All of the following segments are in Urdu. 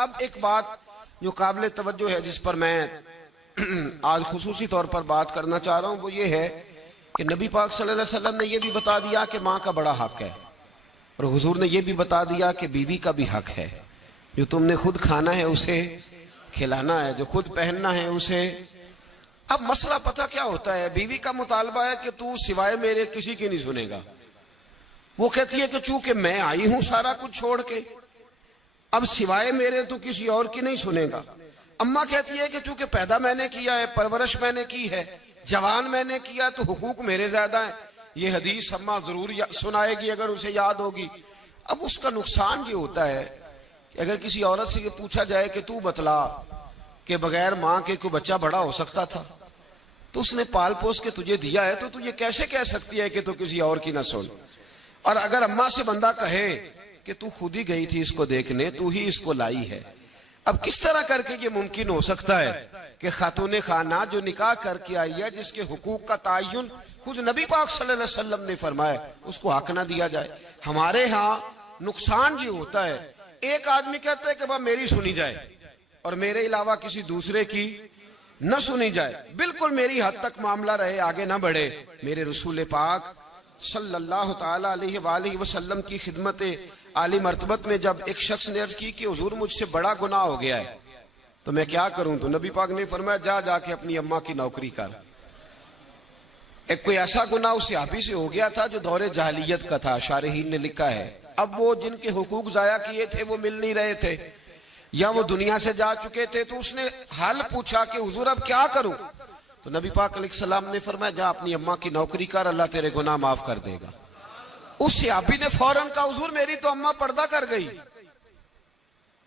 اب ایک بات جو قابل توجہ ہے جس پر میں آج خصوصی طور پر بات کرنا چاہ رہا ہوں وہ یہ ہے کہ نبی پاک صلی اللہ علیہ وسلم نے یہ بھی بتا دیا کہ ماں کا بڑا حق ہے، اور حضور نے یہ بھی بتا دیا کہ بیوی کا بھی حق ہے۔ جو تم نے خود کھانا ہے اسے کھلانا ہے، جو خود پہننا ہے اسے۔ اب مسئلہ پتہ کیا ہوتا ہے، بیوی کا مطالبہ ہے کہ تو سوائے میرے کسی کی نہیں سنے گا۔ وہ کہتی ہے کہ چونکہ میں آئی ہوں سارا کچھ چھوڑ کے، اب سوائے میرے تو کسی اور کی نہیں سنے گا۔ اماں کہتی ہے کہ چونکہ پیدا میں نے کیا ہے، پرورش میں نے کی ہے، جوان میں نے کیا، تو حقوق میرے زیادہ ہیں۔ یہ حدیث اماں ضرور سنائے گی اگر اسے یاد ہوگی۔ اب اس کا نقصان یہ ہوتا ہے کہ اگر کسی عورت سے یہ پوچھا جائے کہ تو بتلا کہ بغیر ماں کے کوئی بچہ بڑا ہو سکتا تھا، تو اس نے پال پوس کے تجھے دیا ہے، تو یہ کیسے کہہ سکتی ہے کہ تو کسی اور کی نہ سن؟ اور اگر اماں سے بندہ کہے کہ تو خود ہی گئی تھی اس کو دیکھنے، تو ہی اس کو لائی ہے، اب کس طرح کر کے یہ ممکن ہو سکتا ہے کہ خاتون خانہ جو نکاح کر کے آئی ہے، جس کے حقوق کا تعین خود نبی پاک صلی اللہ علیہ وسلم نے فرمایا، اس کو حق نہ دیا جائے؟ ہمارے ہاں نقصان یہ ہوتا ہے، ایک آدمی کہتا ہے کہ بھائی میری سنی جائے اور میرے علاوہ کسی دوسرے کی نہ سنی جائے، بالکل میری حد تک معاملہ رہے، آگے نہ بڑھے۔ میرے رسول پاک صلی اللہ تعالی علیہ وآلہ وسلم کی خدمت عالی مرتبت میں جب ایک شخص نے عرض کی کہ حضور مجھ سے بڑا گناہ ہو گیا ہے تو میں کیا کروں، تو نبی پاک نے فرمایا جا کے اپنی اماں کی نوکری کر۔ ایک کوئی ایسا گناہ اس صحابی سے ہو گیا تھا جو دور جاہلیت کا تھا، شارحین نے لکھا ہے۔ اب وہ جن کے حقوق ضائع کیے تھے وہ مل نہیں رہے تھے یا وہ دنیا سے جا چکے تھے، تو اس نے حل پوچھا کہ حضور اب کیا کروں؟ تو نبی پاک علیہ السلام نے فرمایا جا اپنی اماں کی نوکری کر، اللہ تیرے گناہ معاف کر دے گا۔ اس صحابی نے فوراً کہا حضور میری تو اماں پردہ کر گئی،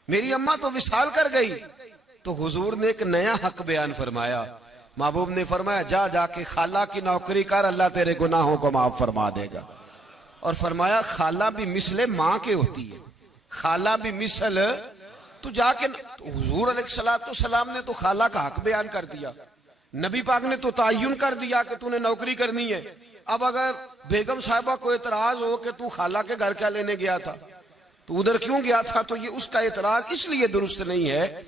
میری اماں تو وصال کر گئی۔ تو حضور نے ایک نیا حق بیان فرمایا، محبوب نے فرمایا جا کے خالہ کی نوکری کر، اللہ تیرے گناہوں کو معاف فرما دے گا۔ اور فرمایا خالہ بھی مثل ماں کے ہوتی ہے، خالہ بھی مثل، تو جا کے حضور علیہ السلام نے تو خالہ کا حق بیان کر دیا، نبی پاک نے تو تعین کر دیا کہ تو نے نوکری کرنی ہے۔ اب اگر بیگم صاحبہ کو اعتراض ہو کہ تو خالہ کے گھر کیا لینے گیا تھا، تو ادھر کیوں گیا تھا، تو یہ اس کا اعتراض اس لیے درست نہیں ہے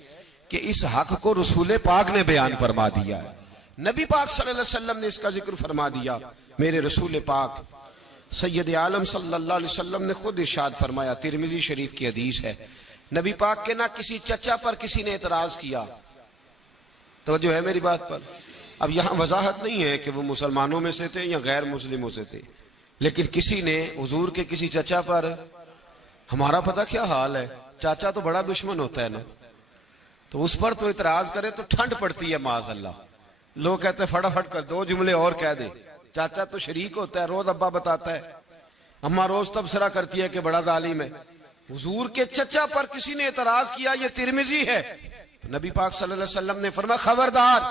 کہ اس حق کو رسول پاک نے بیان فرما دیا ہے، نبی پاک صلی اللہ علیہ وسلم نے اس کا ذکر فرما دیا۔ میرے رسول پاک سید عالم صلی اللہ علیہ وسلم نے خود ارشاد فرمایا، ترمذی شریف کی حدیث ہے، نبی پاک کے نہ کسی چچا پر کسی نے اعتراض کیا، توجہ ہے میری بات پر؟ اب یہاں وضاحت نہیں ہے کہ وہ مسلمانوں میں سے تھے یا غیر مسلموں سے تھے، لیکن کسی نے حضور کے کسی چچا پر، ہمارا پتہ کیا حال ہے، چاچا تو بڑا دشمن ہوتا ہے نا، تو اس پر تو اعتراض کرے تو ٹھنڈ پڑتی ہے معاذ اللہ۔ لوگ کہتے ہیں فٹافٹ کر دو جملے اور کہہ دے، چاچا تو شریک ہوتا ہے، روز ابا بتاتا ہے، اماں روز تبصرہ کرتی ہے کہ بڑا ظالم ہے۔ حضور کے چچا پر کسی نے اعتراض کیا، یہ ترمذی ہے، تو نبی پاک صلی اللہ علیہ وسلم نے فرمایا خبردار،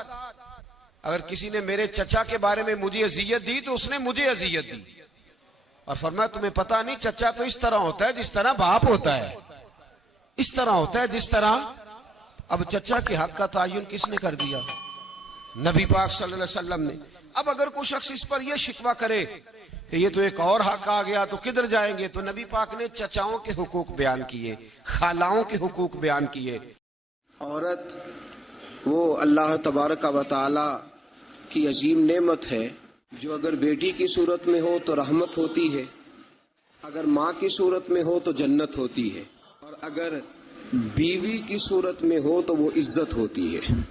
اگر کسی نے میرے چچا کے بارے میں مجھے اذیت دی تو اس نے مجھے اذیت دی۔ اور فرمایا تمہیں پتہ نہیں چچا تو اس طرح ہوتا ہے جس طرح باپ ہوتا ہے، اس طرح ہوتا ہے جس طرح۔ اب چچا کے حق کا تعین کس نے کر دیا؟ نبی پاک صلی اللہ علیہ وسلم نے۔ اب اگر کوئی شخص اس پر یہ شکوہ کرے کہ یہ تو ایک اور حق آ گیا تو کدھر جائیں گے، تو نبی پاک نے چچاؤں کے حقوق بیان کیے، خالاؤں کے حقوق بیان کیے۔ عورت وہ اللہ تبارک و تعالی کی عظیم نعمت ہے جو اگر بیٹی کی صورت میں ہو تو رحمت ہوتی ہے، اگر ماں کی صورت میں ہو تو جنت ہوتی ہے، اور اگر بیوی کی صورت میں ہو تو وہ عزت ہوتی ہے۔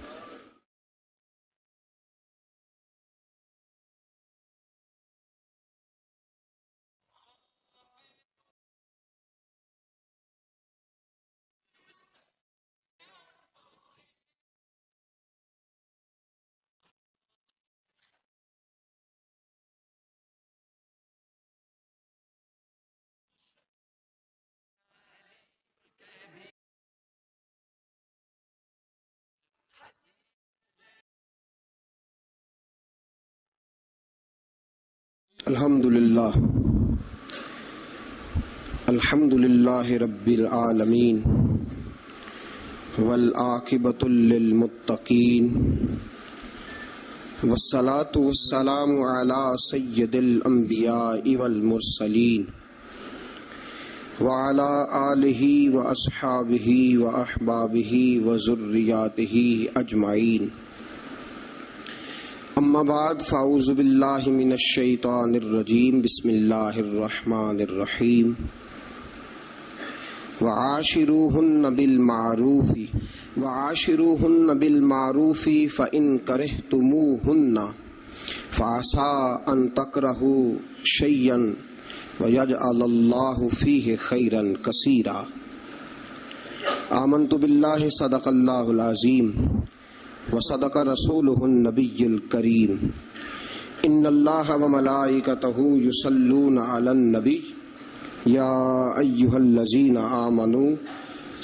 الحمد للہ رب العالمین والعاقبۃ للمتقین والصلاة والسلام علی سید الانبیاء والمرسلین وعلى آله وأصحابه وأحبابه وذرياته أجمعين أما بعد فأعوذ بالله من الشيطان الرجيم بسم الله الرحمن الرحيم وعاشروهن بالمعروف فإن كرهتموهن فعسى أن تكرهوا شيئا ويجعل الله فيه خيرا كثيرا آمنت بالله صدق الله العظيم وصدق رسوله النبي الكريم إن الله وملائكته يصلون على النبي يا أيها الذين آمنوا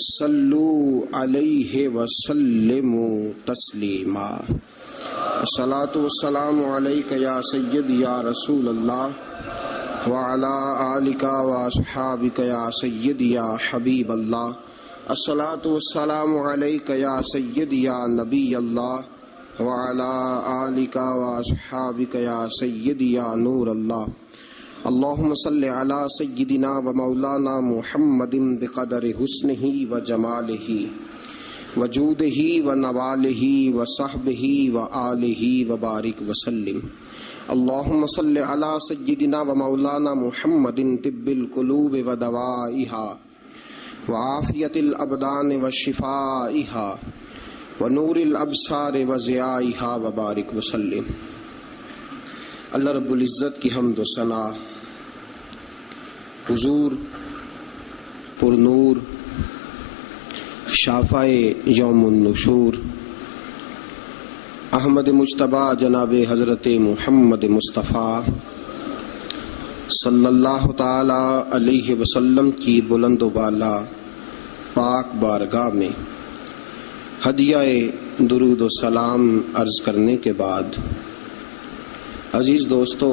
صلوا عليه وسلموا تسليما الصلاة والسلام عليك يا سيدي يا رسول الله وعلى آلك وأصحابك يا سيدي يا حبيب الله الصلاة والسلام عليك يا سيدي يا نبي الله وعلى آلك وأصحابك يا سيدي يا نور الله اللهم صل على سيدنا ومولانا محمد بقدر حسنه وجماله وجوده ونواله وصحبه وآله وبارك وسلم اللهم صل على سيدنا ومولانا محمد طب القلوب ودوائها وعافية الأبدان وشفائها ونور الأبصار وضيائها وبارك وسلم اللہ رب العزت کی حمد و ثنا حضور پر نور شافع یوم النشور احمد مجتبی جناب حضرت محمد مصطفیٰ صلی اللہ تعالی علیہ وسلم کی بلند و بالا پاک بارگاہ میں ہدیہ درود و سلام عرض کرنے کے بعد عزیز دوستو،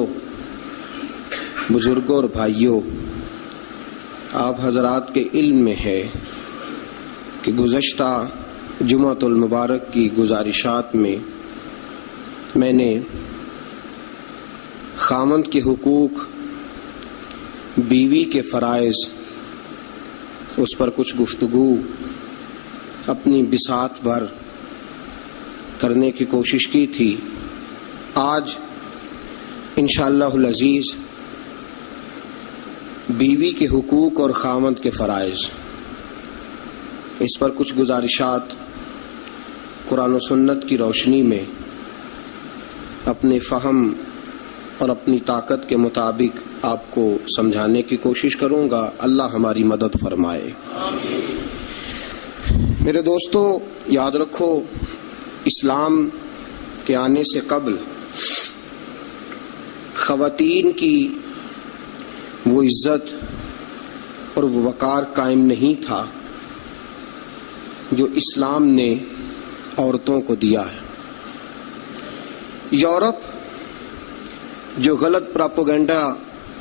بزرگوں اور بھائیوں، آپ حضرات کے علم میں ہے کہ گزشتہ جمعۃ المبارک کی گزارشات میں نے خاوند کے حقوق، بیوی کے فرائض، اس پر کچھ گفتگو اپنی بساط بھر کرنے کی کوشش کی تھی۔ آج انشاءاللہ العزیز بیوی کے حقوق اور خاوند کے فرائض، اس پر کچھ گزارشات قرآن و سنت کی روشنی میں اپنے فہم اور اپنی طاقت کے مطابق آپ کو سمجھانے کی کوشش کروں گا۔ اللہ ہماری مدد فرمائے۔ میرے دوستو، یاد رکھو، اسلام کے آنے سے قبل خواتین کی وہ عزت اور وہ وقار قائم نہیں تھا جو اسلام نے عورتوں کو دیا ہے۔ یورپ جو غلط پراپوگنڈا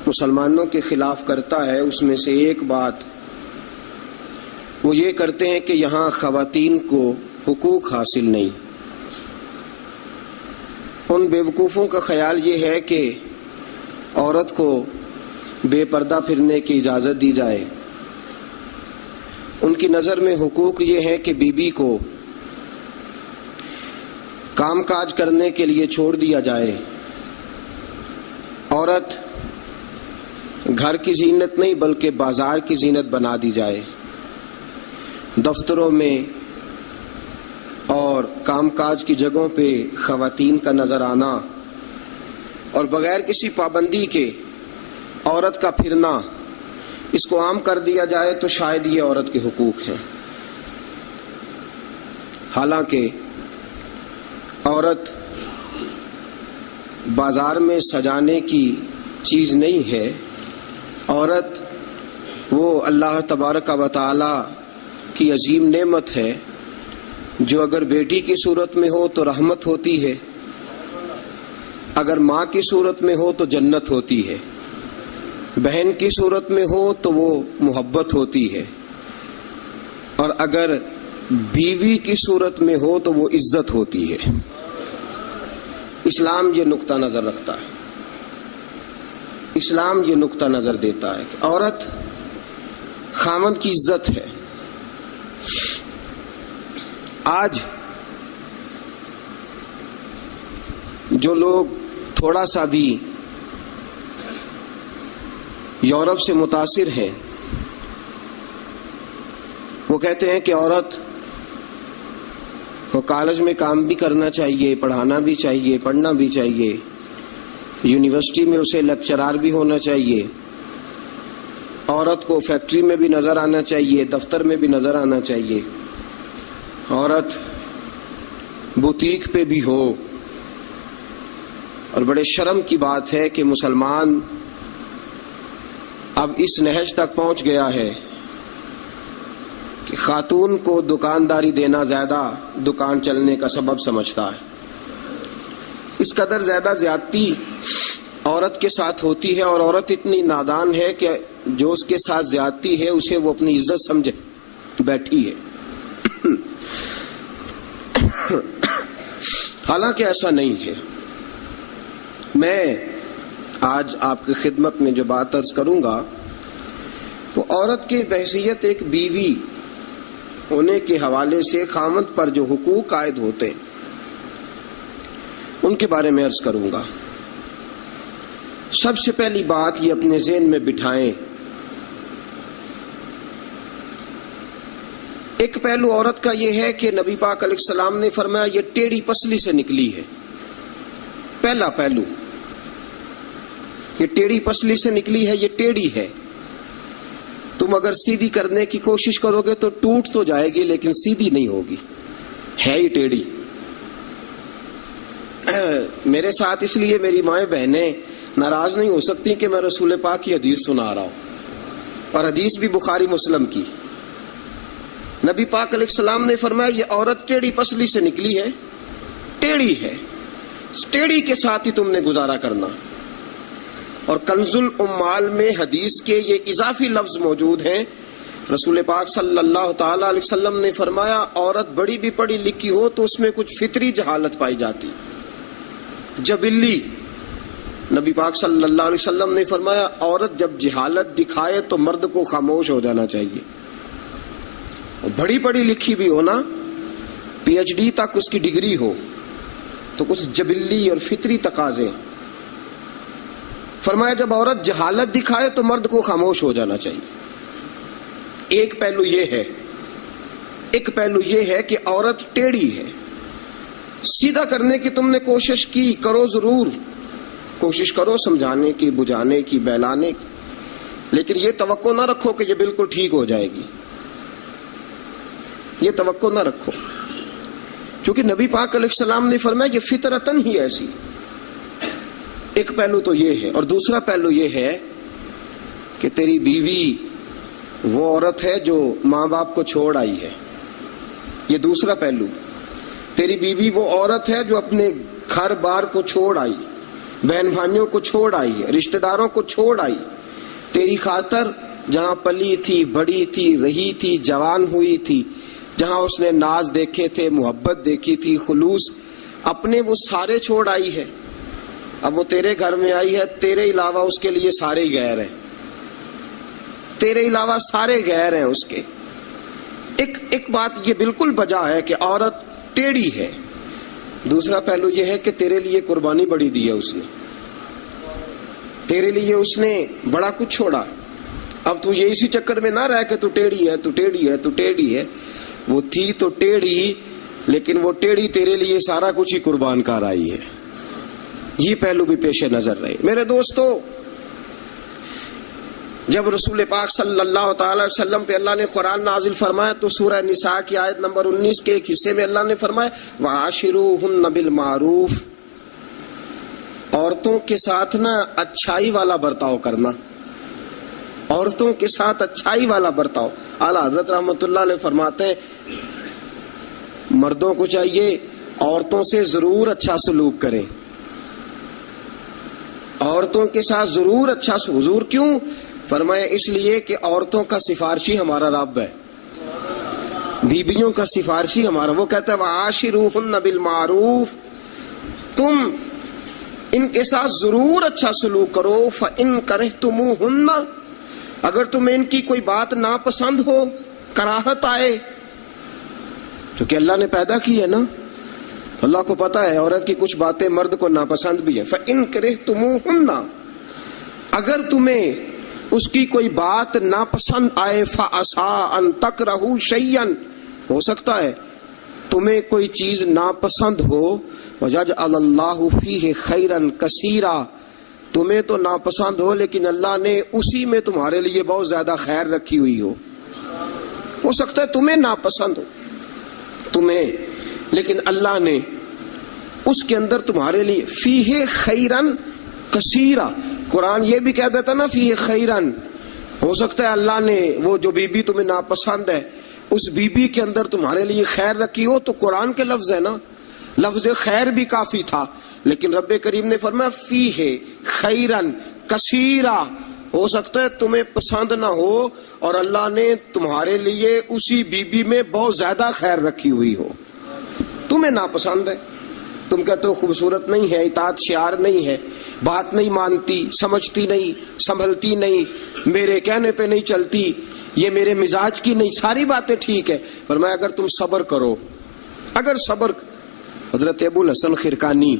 مسلمانوں کے خلاف کرتا ہے، اس میں سے ایک بات وہ یہ کرتے ہیں کہ یہاں خواتین کو حقوق حاصل نہیں۔ ان بیوقوفوں کا خیال یہ ہے کہ عورت کو بے پردہ پھرنے کی اجازت دی جائے۔ ان کی نظر میں حقوق یہ ہے کہ بیوی کو کام کاج کرنے کے لیے چھوڑ دیا جائے۔ عورت گھر کی زینت نہیں بلکہ بازار کی زینت بنا دی جائے۔ دفتروں میں اور کام کاج کی جگہوں پہ خواتین کا نظر آنا اور بغیر کسی پابندی کے عورت کا پھرنا، اس کو عام کر دیا جائے تو شاید یہ عورت کے حقوق ہیں۔ حالانکہ عورت بازار میں سجانے کی چیز نہیں ہے۔ عورت وہ اللہ تبارک و تعالی کی عظیم نعمت ہے جو اگر بیٹی کی صورت میں ہو تو رحمت ہوتی ہے، اگر ماں کی صورت میں ہو تو جنت ہوتی ہے، بہن کی صورت میں ہو تو وہ محبت ہوتی ہے، اور اگر بیوی کی صورت میں ہو تو وہ عزت ہوتی ہے۔ اسلام یہ نقطہ نظر رکھتا ہے، اسلام یہ نقطہ نظر دیتا ہے کہ عورت خاوند کی عزت ہے. آج جو لوگ تھوڑا سا بھی یورپ سے متاثر ہیں وہ کہتے ہیں کہ عورت کو کالج میں کام بھی کرنا چاہیے، پڑھانا بھی چاہیے، پڑھنا بھی چاہیے، یونیورسٹی میں اسے لیکچرار بھی ہونا چاہیے، عورت کو فیکٹری میں بھی نظر آنا چاہیے، دفتر میں بھی نظر آنا چاہیے، عورت بوتیک پہ بھی ہو. اور بڑے شرم کی بات ہے کہ مسلمان اب اس نہج تک پہنچ گیا ہے کہ خاتون کو دکانداری دینا زیادہ دکان چلنے کا سبب سمجھتا ہے. اس قدر زیادہ زیادتی عورت کے ساتھ ہوتی ہے، اور عورت اتنی نادان ہے کہ جو اس کے ساتھ زیادتی ہے اسے وہ اپنی عزت سمجھے بیٹھی ہے. حالانکہ ایسا نہیں ہے. میں آج آپ کی خدمت میں جو بات عرض کروں گا وہ عورت کی بحیثیت ایک بیوی ہونے کے حوالے سے خاوند پر جو حقوق عائد ہوتے ہیں ان کے بارے میں عرض کروں گا. سب سے پہلی بات یہ اپنے ذہن میں بٹھائیں، ایک پہلو عورت کا یہ ہے کہ نبی پاک علیہ السلام نے فرمایا یہ ٹیڑھی پسلی سے نکلی ہے. پہلا پہلو یہ ٹیڑھی پسلی سے نکلی ہے، یہ ٹیڑھی ہے. تم اگر سیدھی کرنے کی کوشش کرو گے تو ٹوٹ تو جائے گی لیکن سیدھی نہیں ہوگی، ہے ہی ٹیڑھی. میرے ساتھ اس لیے میری مائیں بہنیں ناراض نہیں ہو سکتی کہ میں رسول پاک کی حدیث سنا رہا ہوں، اور حدیث بھی بخاری مسلم کی. نبی پاک علیہ السلام نے فرمایا یہ عورت ٹیڑھی پسلی سے نکلی ہے، ٹیڑھی ہے، اس ٹیڑھی کے ساتھ ہی تم نے گزارا کرنا. اور کنز الاموال میں حدیث کے یہ اضافی لفظ موجود ہیں. رسول پاک صلی اللہ تعالی علیہ وسلم نے فرمایا عورت بڑی بھی پڑھی لکھی ہو تو اس میں کچھ فطری جہالت پائی جاتی، جبلی. نبی پاک صلی اللہ علیہ وسلم نے فرمایا عورت جب جہالت دکھائے تو مرد کو خاموش ہو جانا چاہیے. بڑی پڑھی لکھی بھی ہو نا، پی ایچ ڈی تک اس کی ڈگری ہو، تو کچھ جبلی اور فطری تقاضے. فرمایا جب عورت جہالت دکھائے تو مرد کو خاموش ہو جانا چاہیے. ایک پہلو یہ ہے کہ عورت ٹیڑھی ہے. سیدھا کرنے کی تم نے کوشش کی، کرو، ضرور کوشش کرو سمجھانے کی، بجھانے کی، بہلانے کی، لیکن یہ توقع نہ رکھو کہ یہ بالکل ٹھیک ہو جائے گی. یہ توقع نہ رکھو، کیونکہ نبی پاک علیہ السلام نے فرمایا یہ فطرتاً ہی ایسی. ایک پہلو تو یہ ہے. اور دوسرا پہلو یہ ہے کہ تیری بیوی وہ عورت ہے جو ماں باپ کو چھوڑ آئی ہے. یہ دوسرا پہلو. تیری بیوی وہ عورت ہے جو اپنے گھر بار کو چھوڑ آئی، بہن بھائیوں کو چھوڑ آئی، رشتہ داروں کو چھوڑ آئی، تیری خاطر جہاں پلی تھی، بڑی تھی، رہی تھی، جوان ہوئی تھی، جہاں اس نے ناز دیکھے تھے، محبت دیکھی تھی، خلوص، اپنے وہ سارے چھوڑ آئی ہے. اب وہ تیرے گھر میں آئی ہے، تیرے علاوہ اس کے لیے سارے غیر ہیں، تیرے علاوہ سارے غیر ہیں اس کے. ایک بات یہ بالکل بجا ہے کہ عورت ٹیڑھی ہے. دوسرا پہلو یہ ہے کہ تیرے لیے قربانی بڑی دی ہے اس نے، تیرے لیے اس نے بڑا کچھ چھوڑا. اب تو یہ اسی چکر میں نہ رہ کہ تو ٹیڑھی ہے، تو ٹیڑھی ہے، تو ٹیڑھی ہے. وہ تھی تو ٹیڑھی، لیکن وہ ٹیڑھی تیرے لیے سارا کچھ ہی قربان کر آئی ہے. یہ پہلو بھی پیش نظر رہے. میرے دوستو، جب رسول پاک صلی اللہ تعالی علیہ وسلم پہ اللہ نے قرآن نازل فرمایا تو سورہ نساء کی آیت نمبر 19 کے ایک حصے میں اللہ نے فرمایا وَعَاشِرُوهُنَّ بِالْمَعْرُوفِ، عورتوں کے ساتھ نا اچھائی والا برتاؤ کرنا، عورتوں کے ساتھ اچھائی والا برتاؤ. اعلیٰ حضرت رحمۃ اللہ علیہ فرماتے ہیں مردوں کو چاہیے عورتوں سے ضرور اچھا سلوک کریں، عورتوں کے ساتھ ضرور اچھا. حضور کیوں فرمایا؟ اس لیے کہ عورتوں کا سفارشی ہمارا رب ہے، بیبیوں کا سفارشی ہمارا. وہ کہتا ہے وَعَاشِرُوهُنَّ بِالْمَعْرُوفِ، تم ان کے ساتھ ضرور اچھا سلوک کرو. فَإِن كَرِهْتُمُوهُنَّ، اگر تمہیں ان کی کوئی بات ناپسند ہو، کراہت آئے، کیونکہ اللہ نے پیدا کی ہے نا، اللہ کو پتا ہے عورت کی کچھ باتیں مرد کو ناپسند بھی ہیں. فَإِن كَرِهْتُمُوهُنَّ، اگر تمہیں اس کی کوئی بات ناپسند آئے، فَعَسَىٰ أَن تَكْرَهُوا شَيْئًا، ہو سکتا ہے تمہیں کوئی چیز ناپسند ہو، وَيَجْعَلَ اللَّهُ فِيهِ خَيْرًا كَثِيرًا، تمہیں تو ناپسند ہو لیکن اللہ نے اسی میں تمہارے لیے بہت زیادہ خیر رکھی ہوئی ہو سکتا ہے تمہیں ناپسند ہو تمہیں، لیکن اللہ نے اس کے اندر تمہارے لیے فیہ خیرن کثیرا، قرآن یہ بھی کہہ دیتا نا فیہ خیرن، ہو سکتا ہے اللہ نے وہ جو بی بی تمہیں ناپسند ہے اس بی بی کے اندر تمہارے لیے خیر رکھی ہو. تو قرآن کے لفظ ہے نا، لفظ خیر بھی کافی تھا، لیکن رب کریم نے فرمایا فیہ خیرن کثیرا، ہو سکتا ہے تمہیں پسند نہ ہو اور اللہ نے تمہارے لیے اسی بی بی میں بہت زیادہ خیر رکھی ہوئی ہو. تمہیں ناپسند ہے، تم کہتے ہو خوبصورت نہیں ہے، اطاعت شعار نہیں ہے، بات نہیں مانتی، سمجھتی نہیں، سنبھلتی نہیں، میرے کہنے پہ نہیں چلتی، یہ میرے مزاج کی نہیں، ساری باتیں ٹھیک ہے. فرمایا اگر تم صبر کرو، اگر صبر. حضرت ابو الحسن خرقانی،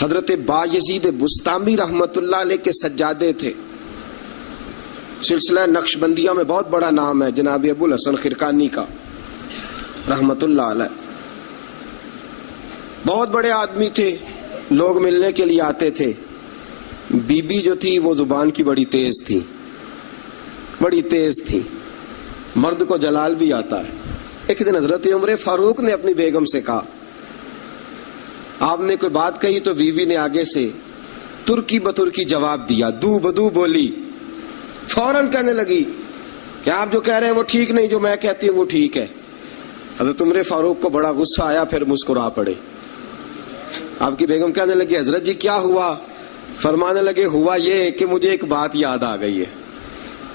حضرت با یزید بستامی رحمت اللہ علیہ کے سجادے تھے. سلسلہ نقشبندیہ میں بہت بڑا نام ہے جناب ابو الحسن خرقانی کا رحمت اللہ علیہ. بہت بڑے آدمی تھے، لوگ ملنے کے لیے آتے تھے. بی بی جو تھی وہ زبان کی بڑی تیز تھی، بڑی تیز تھی، مرد کو جلال بھی آتا ہے. ایک دن حضرت عمر فاروق نے اپنی بیگم سے کہا، آپ نے کوئی بات کہی تو بیوی نے آگے سے ترکی بترکی جواب دیا، دو بدو بولی، فوراً کہنے لگی کہ آپ جو کہہ رہے ہیں وہ ٹھیک نہیں، جو میں کہتی ہوں وہ ٹھیک ہے. حضرت عمر فاروق کو بڑا غصہ آیا، پھر مسکرا پڑے. آپ کی بیگم کہنے لگی حضرت جی کیا ہوا؟ فرمانے لگے ہوا یہ کہ مجھے ایک بات یاد آ گئی ہے.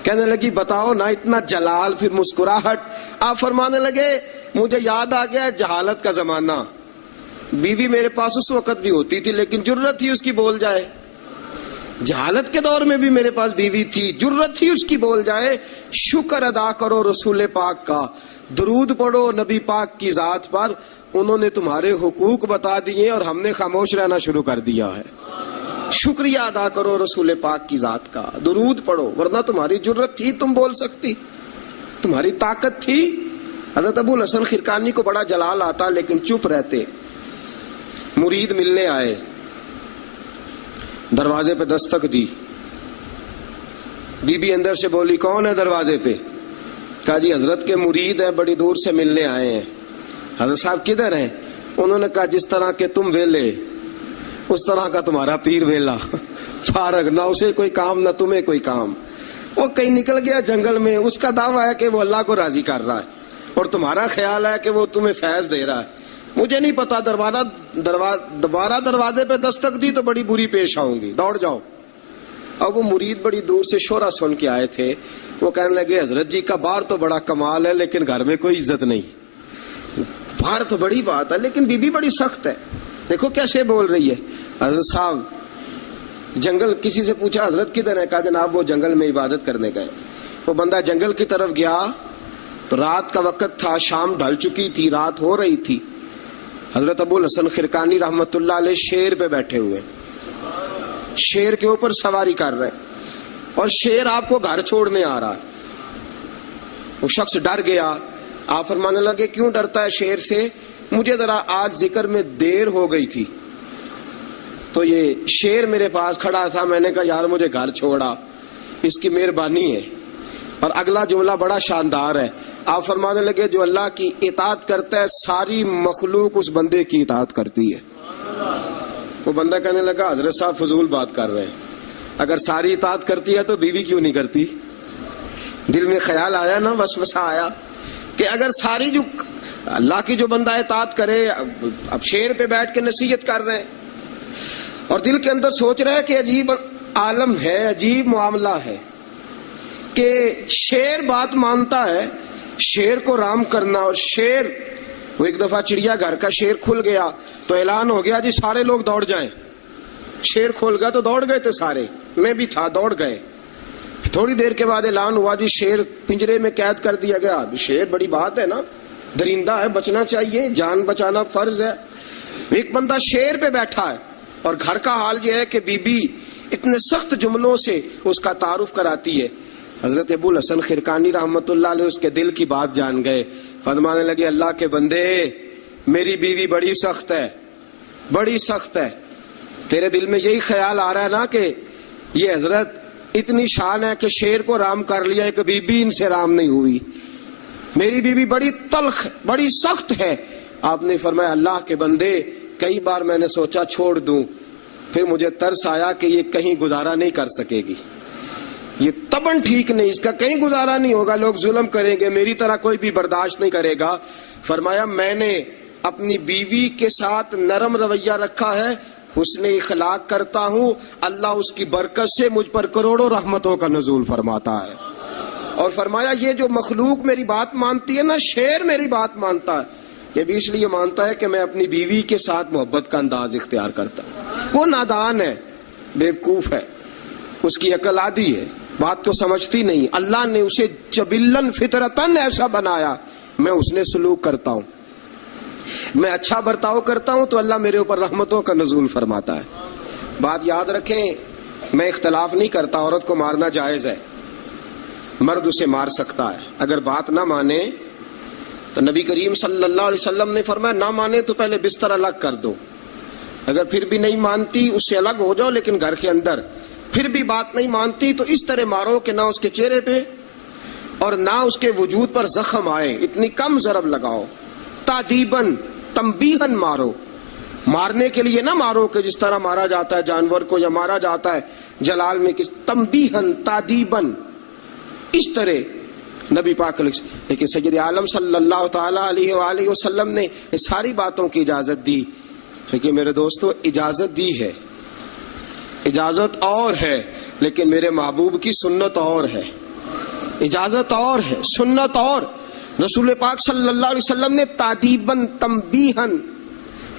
کہنے لگی بتاؤ نا، اتنا جلال پھر مسکراہٹ. آپ فرمانے لگے مجھے یاد آ گیا جہالت کا زمانہ، بیوی میرے پاس اس وقت بھی ہوتی تھی لیکن جرت تھی اس کی بول جائے. جہالت کے دور میں بھی میرے پاس بیوی تھی، جرت تھی اس کی بول جائے. شکر ادا کرو رسول پاک کا، درود پڑھو نبی پاک کی ذات پر، انہوں نے تمہارے حقوق بتا دیے اور ہم نے خاموش رہنا شروع کر دیا ہے. شکریہ ادا کرو رسول پاک کی ذات کا، درود پڑھو، ورنہ تمہاری جرت تھی تم بول سکتی، تمہاری طاقت تھی. حضرت ابو الحسن خرقانی کو بڑا جلال آتا لیکن چپ رہتے. مرید ملنے آئے، دروازے پہ دستک دی. بی بی اندر سے بولی کون ہے دروازے پہ؟ کہا جی حضرت کے مرید ہیں، بڑی دور سے ملنے آئے ہیں. حضرت صاحب کدھر ہیں؟ انہوں نے کہا جس طرح کے تم ویلے اس طرح کا تمہارا پیر ویلا، فارغ، نہ اسے کوئی کام نہ تمہیں کوئی کام. وہ کہیں نکل گیا جنگل میں، اس کا دعویٰ ہے کہ وہ اللہ کو راضی کر رہا ہے اور تمہارا خیال ہے کہ وہ تمہیں فیض دے رہا ہے. مجھے نہیں پتا، دوبارہ دروازے پہ دستک دی تو بڑی بری پیش آؤں گی، دوڑ جاؤ. اب وہ مرید بڑی دور سے شورا سن کے آئے تھے. وہ کہنے لگے حضرت جی کا باہر تو بڑا کمال ہے لیکن گھر میں کوئی عزت نہیں. باہر تو بڑی بات ہے لیکن بی بی بڑی سخت ہے، دیکھو کیسے بول رہی ہے. حضرت صاحب جنگل، کسی سے پوچھا حضرت کدھر ہے؟ کہا جناب وہ جنگل میں عبادت کرنے گئے. وہ بندہ جنگل کی طرف گیا تو رات کا وقت تھا، شام ڈھل چکی تھی، رات ہو رہی تھی. حضرت ابو الحسن خرقانی رحمت اللہ علیہ شیر پہ بیٹھے ہوئے، شیر کے اوپر سواری کر رہے اور شیر آپ کو گھر چھوڑنے آ رہا ہے. وہ شخص ڈر گیا. آپ فرمانے لگے کیوں ڈرتا ہے شیر سے؟ مجھے ذرا آج ذکر میں دیر ہو گئی تھی تو یہ شیر میرے پاس کھڑا تھا، میں نے کہا یار مجھے گھر چھوڑا، اس کی مہربانی ہے. اور اگلا جملہ بڑا شاندار ہے. آپ فرمانے لگے جو اللہ کی اطاعت کرتا ہے ساری مخلوق اس بندے کی اطاعت کرتی ہے. وہ بندہ کہنے لگا حضرت صاحب فضول بات کر رہے ہیں، اگر ساری اطاعت کرتی ہے تو بیوی کیوں نہیں کرتی؟ دل میں خیال آیا نا، وسوسہ آیا کہ اگر ساری جو اللہ کی جو بندہ اطاعت کرے، اب شیر پہ بیٹھ کے نصیحت کر رہے ہیں اور دل کے اندر سوچ رہے کہ عجیب عالم ہے، عجیب معاملہ ہے کہ شیر بات مانتا ہے، شیر کو رام کرنا. اور شیر، وہ ایک دفعہ چڑیا گھر کا شیر کھل گیا تو اعلان ہو گیا جی سارے لوگ دوڑ جائیں. شیر کھول گیا تو دوڑ گئے تھے سارے، میں بھی تھا، دوڑ گئے. تھوڑی دیر کے بعد اعلان ہوا جی شیر پنجرے میں قید کر دیا گیا. شیر بڑی بات ہے نا, درندہ ہے, بچنا چاہیے, جان بچانا فرض ہے. ایک بندہ شیر پہ بیٹھا ہے اور گھر کا حال یہ ہے کہ بی بی اتنے سخت جملوں سے اس کا تعارف کراتی ہے. حضرت ابو الحسن خرقانی رحمت اللہ علیہ اس کے دل کی بات جان گئے. فرمانے لگے اللہ کے بندے میری بیوی بڑی سخت ہے, بڑی سخت ہے. تیرے دل میں یہی خیال آ رہا ہے نا کہ یہ حضرت اتنی شان ہے کہ شیر کو رام کر لیا, ایک بی بی ان سے رام نہیں ہوئی. میری بیوی بڑی تلخ بڑی سخت ہے. آپ نے فرمایا اللہ کے بندے کئی بار میں نے سوچا چھوڑ دوں, پھر مجھے ترس آیا کہ یہ کہیں گزارا نہیں کر سکے گی, یہ تباً ٹھیک نہیں, اس کا کہیں گزارا نہیں ہوگا, لوگ ظلم کریں گے, میری طرح کوئی بھی برداشت نہیں کرے گا. فرمایا میں نے اپنی بیوی کے ساتھ نرم رویہ رکھا ہے, حسن اخلاق کرتا ہوں, اللہ اس کی برکت سے مجھ پر کروڑوں رحمتوں کا نزول فرماتا ہے. اور فرمایا یہ جو مخلوق میری بات مانتی ہے نا, شیر میری بات مانتا ہے, یہ بھی اس لیے مانتا ہے کہ میں اپنی بیوی کے ساتھ محبت کا انداز اختیار کرتا ہوں. وہ نادان ہے, بیوقوف ہے, اس کی عقل آدھی ہے, بات کو سمجھتی نہیں. اللہ نے اسے جبلن فطرتن ایسا بنایا, میں اس نے سلوک کرتا ہوں, میں اچھا برتاؤ کرتا ہوں تو اللہ میرے اوپر رحمتوں کا نزول فرماتا ہے. بات یاد رکھیں, میں اختلاف نہیں کرتا, عورت کو مارنا جائز ہے, مرد اسے مار سکتا ہے. اگر بات نہ مانے تو نبی کریم صلی اللہ علیہ وسلم نے فرمایا نہ مانے تو پہلے بستر الگ کر دو, اگر پھر بھی نہیں مانتی اس سے الگ ہو جاؤ, لیکن گھر کے اندر پھر بھی بات نہیں مانتی تو اس طرح مارو کہ نہ اس کے چہرے پہ اور نہ اس کے وجود پر زخم آئے, اتنی کم ضرب لگاؤ. تادیباً تنبیہاً مارو, مارنے کے لیے نہ مارو کہ جس طرح مارا جاتا ہے جانور کو یا مارا جاتا ہے جلال میں, کس تنبیہاً تادیباً اس طرح نبی پاک. لیکن سید عالم صلی اللہ تعالی علیہ وآلہ وسلم نے یہ ساری باتوں کی اجازت دی. لیکن میرے دوستو اجازت دی ہے, اجازت اور ہے, لیکن میرے محبوب کی سنت اور ہے. اجازت اور ہے, سنت اور. رسول پاک صلی اللہ علیہ وسلم نے تادیباً تنبیہاً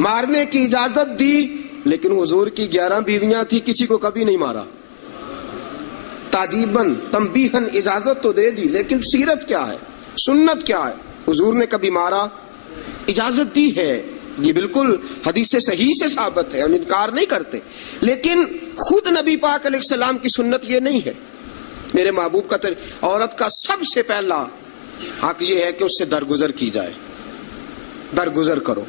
مارنے کی اجازت دی, لیکن حضور کی 11 بیویاں تھی, کسی کو کبھی نہیں مارا. تادیباً تنبیہاً اجازت تو دے دی, لیکن سیرت کیا ہے, سنت کیا ہے, حضور نے کبھی مارا, اجازت دی ہے. یہ بالکل حدیث صحیح سے ثابت ہے, ہم انکار نہیں کرتے, لیکن خود نبی پاک علیہ السلام کی سنت یہ نہیں ہے. میرے محبوب کا عورت کا سب سے پہلا حق یہ ہے کہ اس سے درگزر کی جائے. درگزر کرو,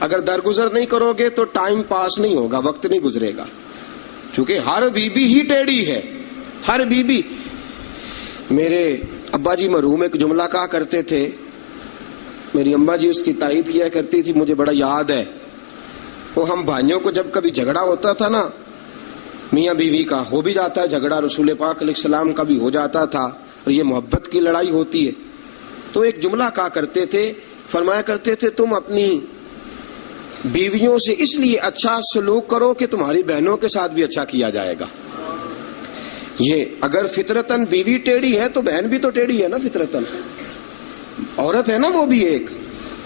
اگر درگزر نہیں کرو گے تو ٹائم پاس نہیں ہوگا, وقت نہیں گزرے گا, کیونکہ ہر بی بی ہی ٹیڑھی ہے, ہر بی بی. میرے ابا جی مرحوم ایک جملہ کہا کرتے تھے, میری اماں جی اس کی تائید کیا کرتی تھی, مجھے بڑا یاد ہے. وہ ہم بھائیوں کو جب کبھی جھگڑا ہوتا تھا نا, میاں بیوی کا ہو بھی جاتا ہے جھگڑا, رسول پاک علیہ السلام کا بھی ہو جاتا تھا, اور یہ محبت کی لڑائی ہوتی ہے, تو ایک جملہ کہا کرتے تھے, فرمایا کرتے تھے تم اپنی بیویوں سے اس لیے اچھا سلوک کرو کہ تمہاری بہنوں کے ساتھ بھی اچھا کیا جائے گا. یہ اگر فطرتاً بیوی ٹیڑھی ہے تو بہن بھی تو ٹیڑھی ہے نا, فطرتاً عورت ہے نا وہ بھی ایک.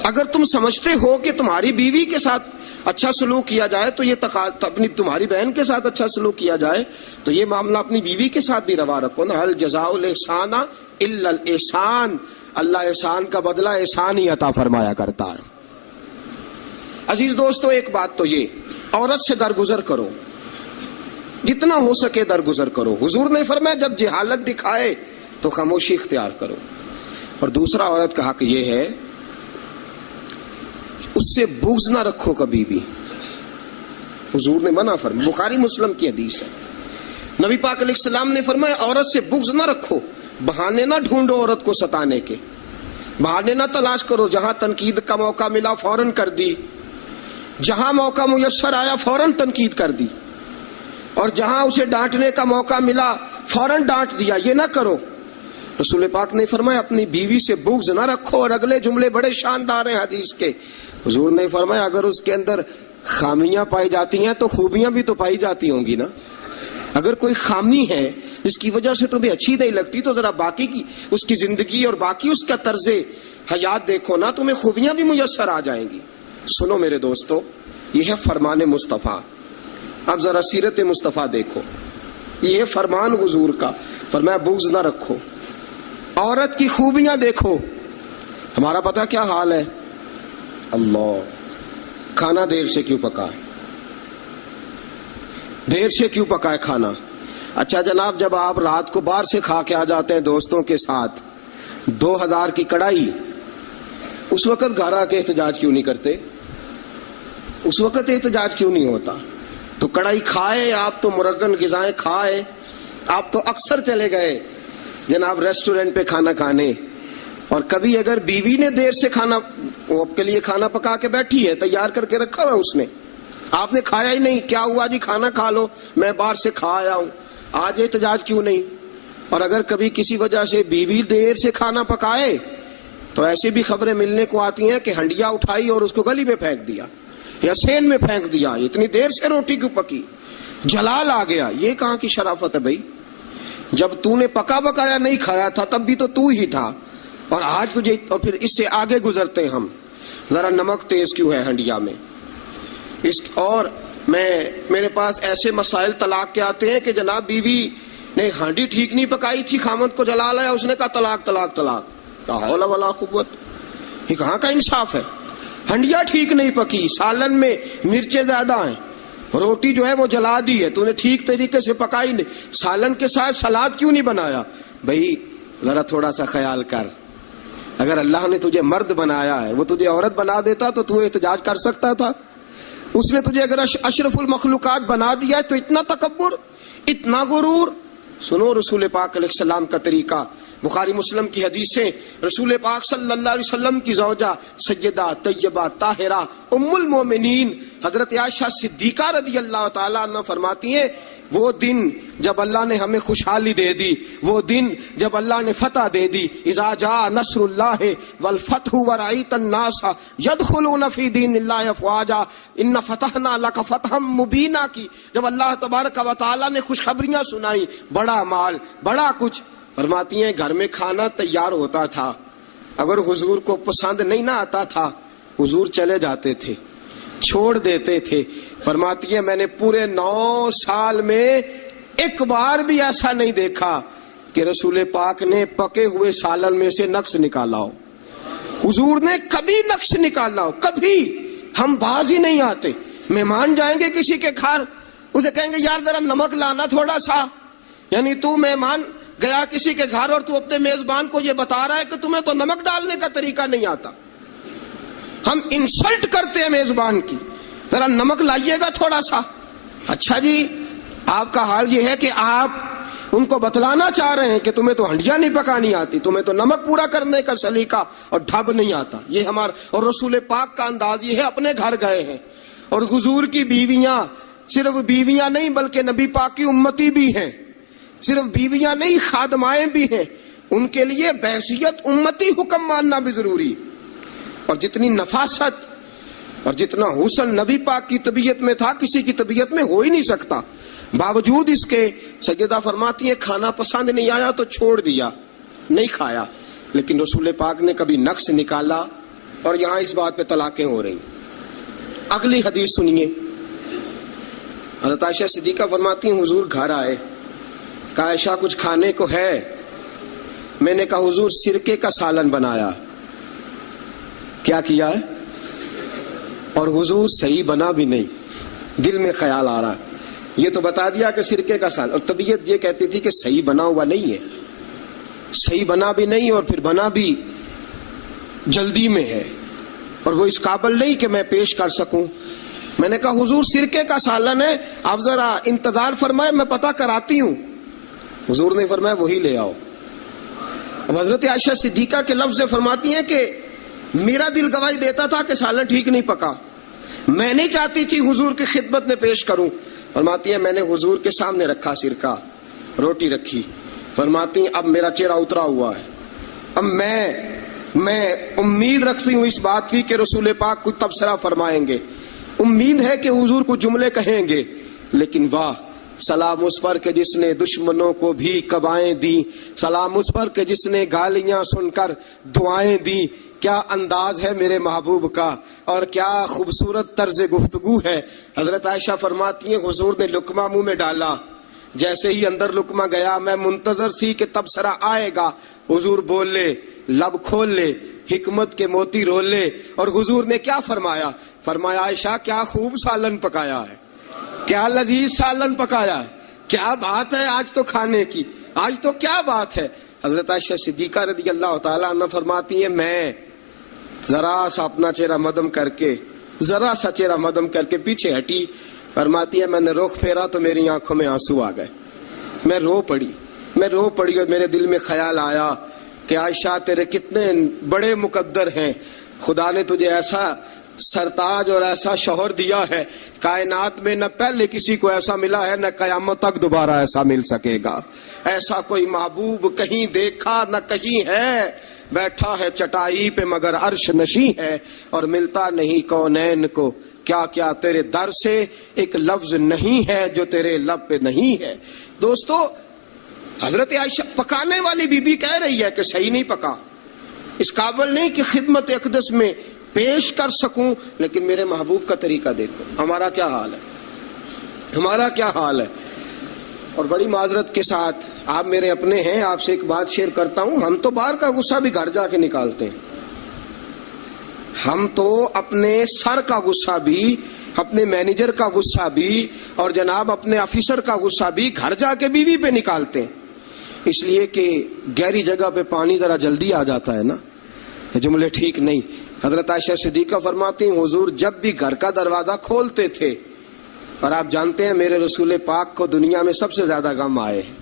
اگر تم سمجھتے ہو کہ تمہاری بیوی کے ساتھ اچھا سلوک کیا جائے تو یہ اپنی تمہاری بہن کے ساتھ اچھا سلوک کیا جائے, تو یہ معاملہ اپنی بیوی کے ساتھ بھی روا رکھو نا. حل جزاء الاحسان الا الاحسان, اللہ احسان کا بدلہ احسان ہی عطا فرمایا کرتا ہے. عزیز دوستو, ایک بات تو یہ, عورت سے درگزر کرو, جتنا ہو سکے درگزر کرو. حضور نے فرمایا جب جہالت دکھائے تو خاموشی اختیار کرو. اور دوسرا عورت کا حق یہ ہے اس سے بغض نہ رکھو کبھی بھی. حضور نے منع فرمایا, بخاری مسلم کی حدیث ہے, نبی پاک علیہ السلام نے فرمایا عورت سے بغض نہ رکھو, بہانے نہ ڈھونڈو عورت کو ستانے کے, بہانے نہ تلاش کرو. جہاں تنقید کا موقع ملا فوراً کر دی, جہاں موقع میسر آیا فوراً تنقید کر دی, اور جہاں اسے ڈانٹنے کا موقع ملا فوراً ڈانٹ دیا. یہ نہ کرو. رسول پاک نے فرمایا اپنی بیوی سے بغض نہ رکھو. اور اگلے جملے بڑے شاندار ہیں حدیث کے. حضور نے فرمایا اگر اس کے اندر خامیاں پائی جاتی ہیں تو خوبیاں بھی تو پائی جاتی ہوں گی نا. اگر کوئی خامی ہے جس کی وجہ سے تمہیں اچھی نہیں لگتی تو ذرا باقی کی اس کی زندگی اور باقی اس کا طرز حیات دیکھو نا, تمہیں خوبیاں بھی میسر آ جائیں گی. سنو میرے دوستو, یہ ہے فرمان مصطفیٰ. اب ذرا سیرت مصطفیٰ دیکھو. یہ فرمان حضور کا، فرمایا بغض نہ رکھو، عورت کی خوبیاں دیکھو۔ ہمارا پتہ کیا حال ہے؟ اللہ، کھانا دیر سے کیوں پکا ہے، دیر سے کیوں پکا ہے کھانا؟ اچھا جناب، جب آپ رات کو باہر سے کھا کے آ جاتے ہیں دوستوں کے ساتھ 2000 کی کڑھائی، اس وقت گھر آ کے احتجاج کیوں نہیں کرتے؟ اس وقت احتجاج کیوں نہیں ہوتا؟ تو کڑھائی کھائے آپ، تو مرغن غذائیں کھائے آپ، تو اکثر چلے گئے جناب ریسٹورنٹ پہ کھانا کھانے، اور کبھی اگر بیوی نے دیر سے کھانا، وہ آپ کے لیے کھانا پکا کے بیٹھی ہے، تیار کر کے رکھا ہوا اس نے، آپ نے کھایا ہی نہیں، کیا ہوا جی کھانا کھا لو، میں باہر سے کھا آیا ہوں، آج احتجاج کیوں نہیں؟ اور اگر کبھی کسی وجہ سے بیوی دیر سے کھانا پکائے تو ایسی بھی خبریں ملنے کو آتی ہیں کہ ہنڈیا اٹھائی اور اس کو گلی میں پھینک دیا یا سین میں پھینک دیا، اتنی دیر سے روٹی کیوں پکی، جلال آ گیا۔ یہ کہاں کی شرافت ہے بھائی؟ جب تو نے پکا بکایا نہیں کھایا تھا تب بھی تو ہی تھا، اور آج تجھے، اور پھر اس سے آگے گزرتے ہیں ہم، ذرا نمک تیز کیوں ہے ہنڈیا میں؟ اور میرے پاس ایسے مسائل طلاق کے آتے ہیں کہ جناب بیوی نے ہانڈی ٹھیک نہیں پکائی تھی، خامد کو جلا لایا، اس نے کہا طلاق طلاق طلاق، لا حول ولا قوت۔ یہ کہاں کا انصاف ہے؟ ہنڈیا ٹھیک نہیں پکی، سالن میں مرچیں زیادہ ہیں، روٹی جو ہے وہ جلا دی ہے، تو نے ٹھیک طریقے سے پکائی نہیں، سالن کے ساتھ سلاد کیوں نہیں بنایا؟ بھائی ذرا تھوڑا سا خیال کر، اگر اللہ نے تجھے مرد بنایا ہے، وہ تجھے عورت بنا دیتا تو احتجاج کر سکتا تھا؟ اس نے تجھے اگر اشرف المخلوقات بنا دیا ہے تو اتنا تکبر، اتنا غرور؟ سنو رسول پاک علیہ السلام کا طریقہ، بخاری مسلم کی حدیثیں، رسول پاک صلی اللہ علیہ وسلم کی زوجہ سیدہ طیبہ طاہرہ ام المومنین حضرت عائشہ صدیقہ رضی اللہ تعالیٰ عنہ فرماتی ہیں، وہ دن جب اللہ نے ہمیں خوشحالی دے دی، وہ دن جب اللہ نے فتح دے دی، اذا جاء نصر اللہ والفتح ورأیت الناس یدخلون فی دین اللہ افواجا ان فتحنا لک فتحا مبینا کی، جب اللہ تبارک و تعالیٰ نے خوشخبریاں سنائی، بڑا مال، بڑا کچھ، فرماتی ہیں گھر میں کھانا تیار ہوتا تھا، اگر حضور کو پسند نہیں نہ آتا تھا حضور چلے جاتے تھے، چھوڑ دیتے تھے۔ فرماتی ہے میں نے پورے 9 سال میں ایک بار بھی ایسا نہیں دیکھا کہ رسول پاک نے پکے ہوئے سالن میں سے نقص نکالا ہو، حضور نے کبھی نقص نکالا ہو، کبھی۔ ہم باز ہی نہیں آتے، مہمان جائیں گے کسی کے گھر، اسے کہیں گے یار ذرا نمک لانا تھوڑا سا، یعنی تو مہمان گیا کسی کے گھر اور تو اپنے میزبان کو یہ بتا رہا ہے کہ تمہیں تو نمک ڈالنے کا طریقہ نہیں آتا۔ ہم انسلٹ کرتے ہیں میزبان کی، ذرا نمک لائیے گا تھوڑا سا۔ اچھا جی، آپ کا حال یہ ہے کہ آپ ان کو بتلانا چاہ رہے ہیں کہ تمہیں تو ہنڈیا نہیں پکانی آتی، تمہیں تو نمک پورا کرنے کا سلیقہ اور ڈھب نہیں آتا۔ یہ ہمارا اور رسول پاک کا انداز یہ ہے، اپنے گھر گئے ہیں اور حضور کی بیویاں صرف بیویاں نہیں بلکہ نبی پاک کی امتی بھی ہیں، صرف بیویاں نہیں خادمائیں بھی ہیں، ان کے لیے بحیثیت امتی حکم ماننا بھی ضروری، اور جتنی نفاست اور جتنا حسن نبی پاک کی طبیعت میں تھا کسی کی طبیعت میں ہو ہی نہیں سکتا۔ باوجود اس کے سیدہ فرماتی ہیں کھانا پسند نہیں آیا تو چھوڑ دیا، نہیں کھایا، لیکن رسول پاک نے کبھی نقص نکالا، اور یہاں اس بات پہ طلاقیں ہو رہی۔ اگلی حدیث سنیے، حضرت عائشہ صدیقہ فرماتی ہیں حضور گھر آئے، کہا عائشہ کچھ کھانے کو ہے؟ میں نے کہا حضور سرکے کا سالن بنایا۔ کیا کیا ہے؟ اور حضور صحیح بنا بھی نہیں، دل میں خیال آ رہا، یہ تو بتا دیا کہ سرکے کا سالن، اور طبیعت یہ کہتی تھی کہ صحیح بنا ہوا نہیں ہے، صحیح بنا بھی نہیں، اور پھر بنا بھی جلدی میں ہے، اور وہ اس قابل نہیں کہ میں پیش کر سکوں۔ میں نے کہا حضور سرکے کا سالن ہے، آپ ذرا انتظار فرمائے میں پتہ کراتی ہوں۔ حضور نے فرمایا وہی لے آؤ۔ اب حضرت عائشہ صدیقہ کے لفظ فرماتی ہیں کہ میرا دل گواہی دیتا تھا کہ سالن ٹھیک نہیں پکا، میں نہیں چاہتی تھی حضور کی خدمت میں پیش کروں۔ فرماتی ہیں میں نے حضور کے سامنے رکھا سرکہ، روٹی رکھی، فرماتی ہیں اب میرا چہرہ اترا ہوا ہے، اب میں امید رکھتی ہوں اس بات کی کہ رسول پاک کچھ تبصرہ فرمائیں گے، امید ہے کہ حضور کو جملے کہیں گے، لیکن واہ سلام اس پر کہ جس نے دشمنوں کو بھی قبائیں دی، سلام اس پر کہ جس نے گالیاں سن کر دعائیں دی۔ کیا انداز ہے میرے محبوب کا، اور کیا خوبصورت طرز گفتگو ہے۔ حضرت عائشہ فرماتی ہیں حضور نے لقمہ منہ میں ڈالا، جیسے ہی اندر لقمہ گیا میں منتظر تھی کہ تبصرہ آئے گا، حضور بول لے، لب کھول لے، حکمت کے موتی رول لے. اور حضور نے کیا فرمایا؟ فرمایا عائشہ کیا خوب سالن پکایا ہے، کیا لذیذ سالن پکایا ہے، کیا بات ہے آج تو کھانے کی، آج تو کیا بات ہے. حضرت عائشہ صدیقہ رضی اللہ تعالیٰ عنہ فرماتی ہیں میں ذرا سا اپنا چہرہ مدم کر کے، ذرا سا چہرہ مدم کر کے پیچھے ہٹی. فرماتی ہے میں نے رخ پھیرا تو میری آنکھوں میں آنسو آ گئے، میں رو پڑی اور میرے دل میں خیال آیا کہ عائشہ تیرے کتنے بڑے مقدر ہیں، خدا نے تجھے ایسا سرتاج اور ایسا شوہر دیا ہے، کائنات میں نہ پہلے کسی کو ایسا ملا ہے، نہ قیامت تک دوبارہ ایسا مل سکے گا. ایسا کوئی محبوب کہیں دیکھا نہ کہیں ہے، بیٹھا ہے چٹائی پہ مگر عرش نشیں ہے، اور ملتا نہیں کونین کو کیا کیا تیرے در سے ایک لفظ نہیں ہے جو تیرے لب پہ نہیں ہے. دوستو حضرت عائشہ پکانے والی بی بی کہہ رہی ہے کہ صحیح نہیں پکا، اس قابل نہیں کہ خدمت اقدس میں پیش کر سکوں، لیکن میرے محبوب کا طریقہ دیکھو ہمارا کیا حال ہے، ہمارا کیا حال ہے. اور بڑی معذرت کے ساتھ آپ میرے اپنے ہیں، آپ سے ایک بات شیئر کرتا ہوں، ہم تو باہر کا غصہ بھی گھر جا کے نکالتے ہیں، ہم تو اپنے سر کا غصہ بھی، اپنے مینیجر کا غصہ بھی، اور جناب اپنے آفیسر کا غصہ بھی گھر جا کے بیوی پہ نکالتے ہیں، اس لیے کہ گہری جگہ پہ پانی ذرا جلدی آ جاتا ہے نا، جملے ٹھیک نہیں. حضرت عائشہ صدیقہ فرماتی ہیں حضور جب بھی گھر کا دروازہ کھولتے تھے، اور آپ جانتے ہیں میرے رسول پاک کو دنیا میں سب سے زیادہ غم آئے ہیں،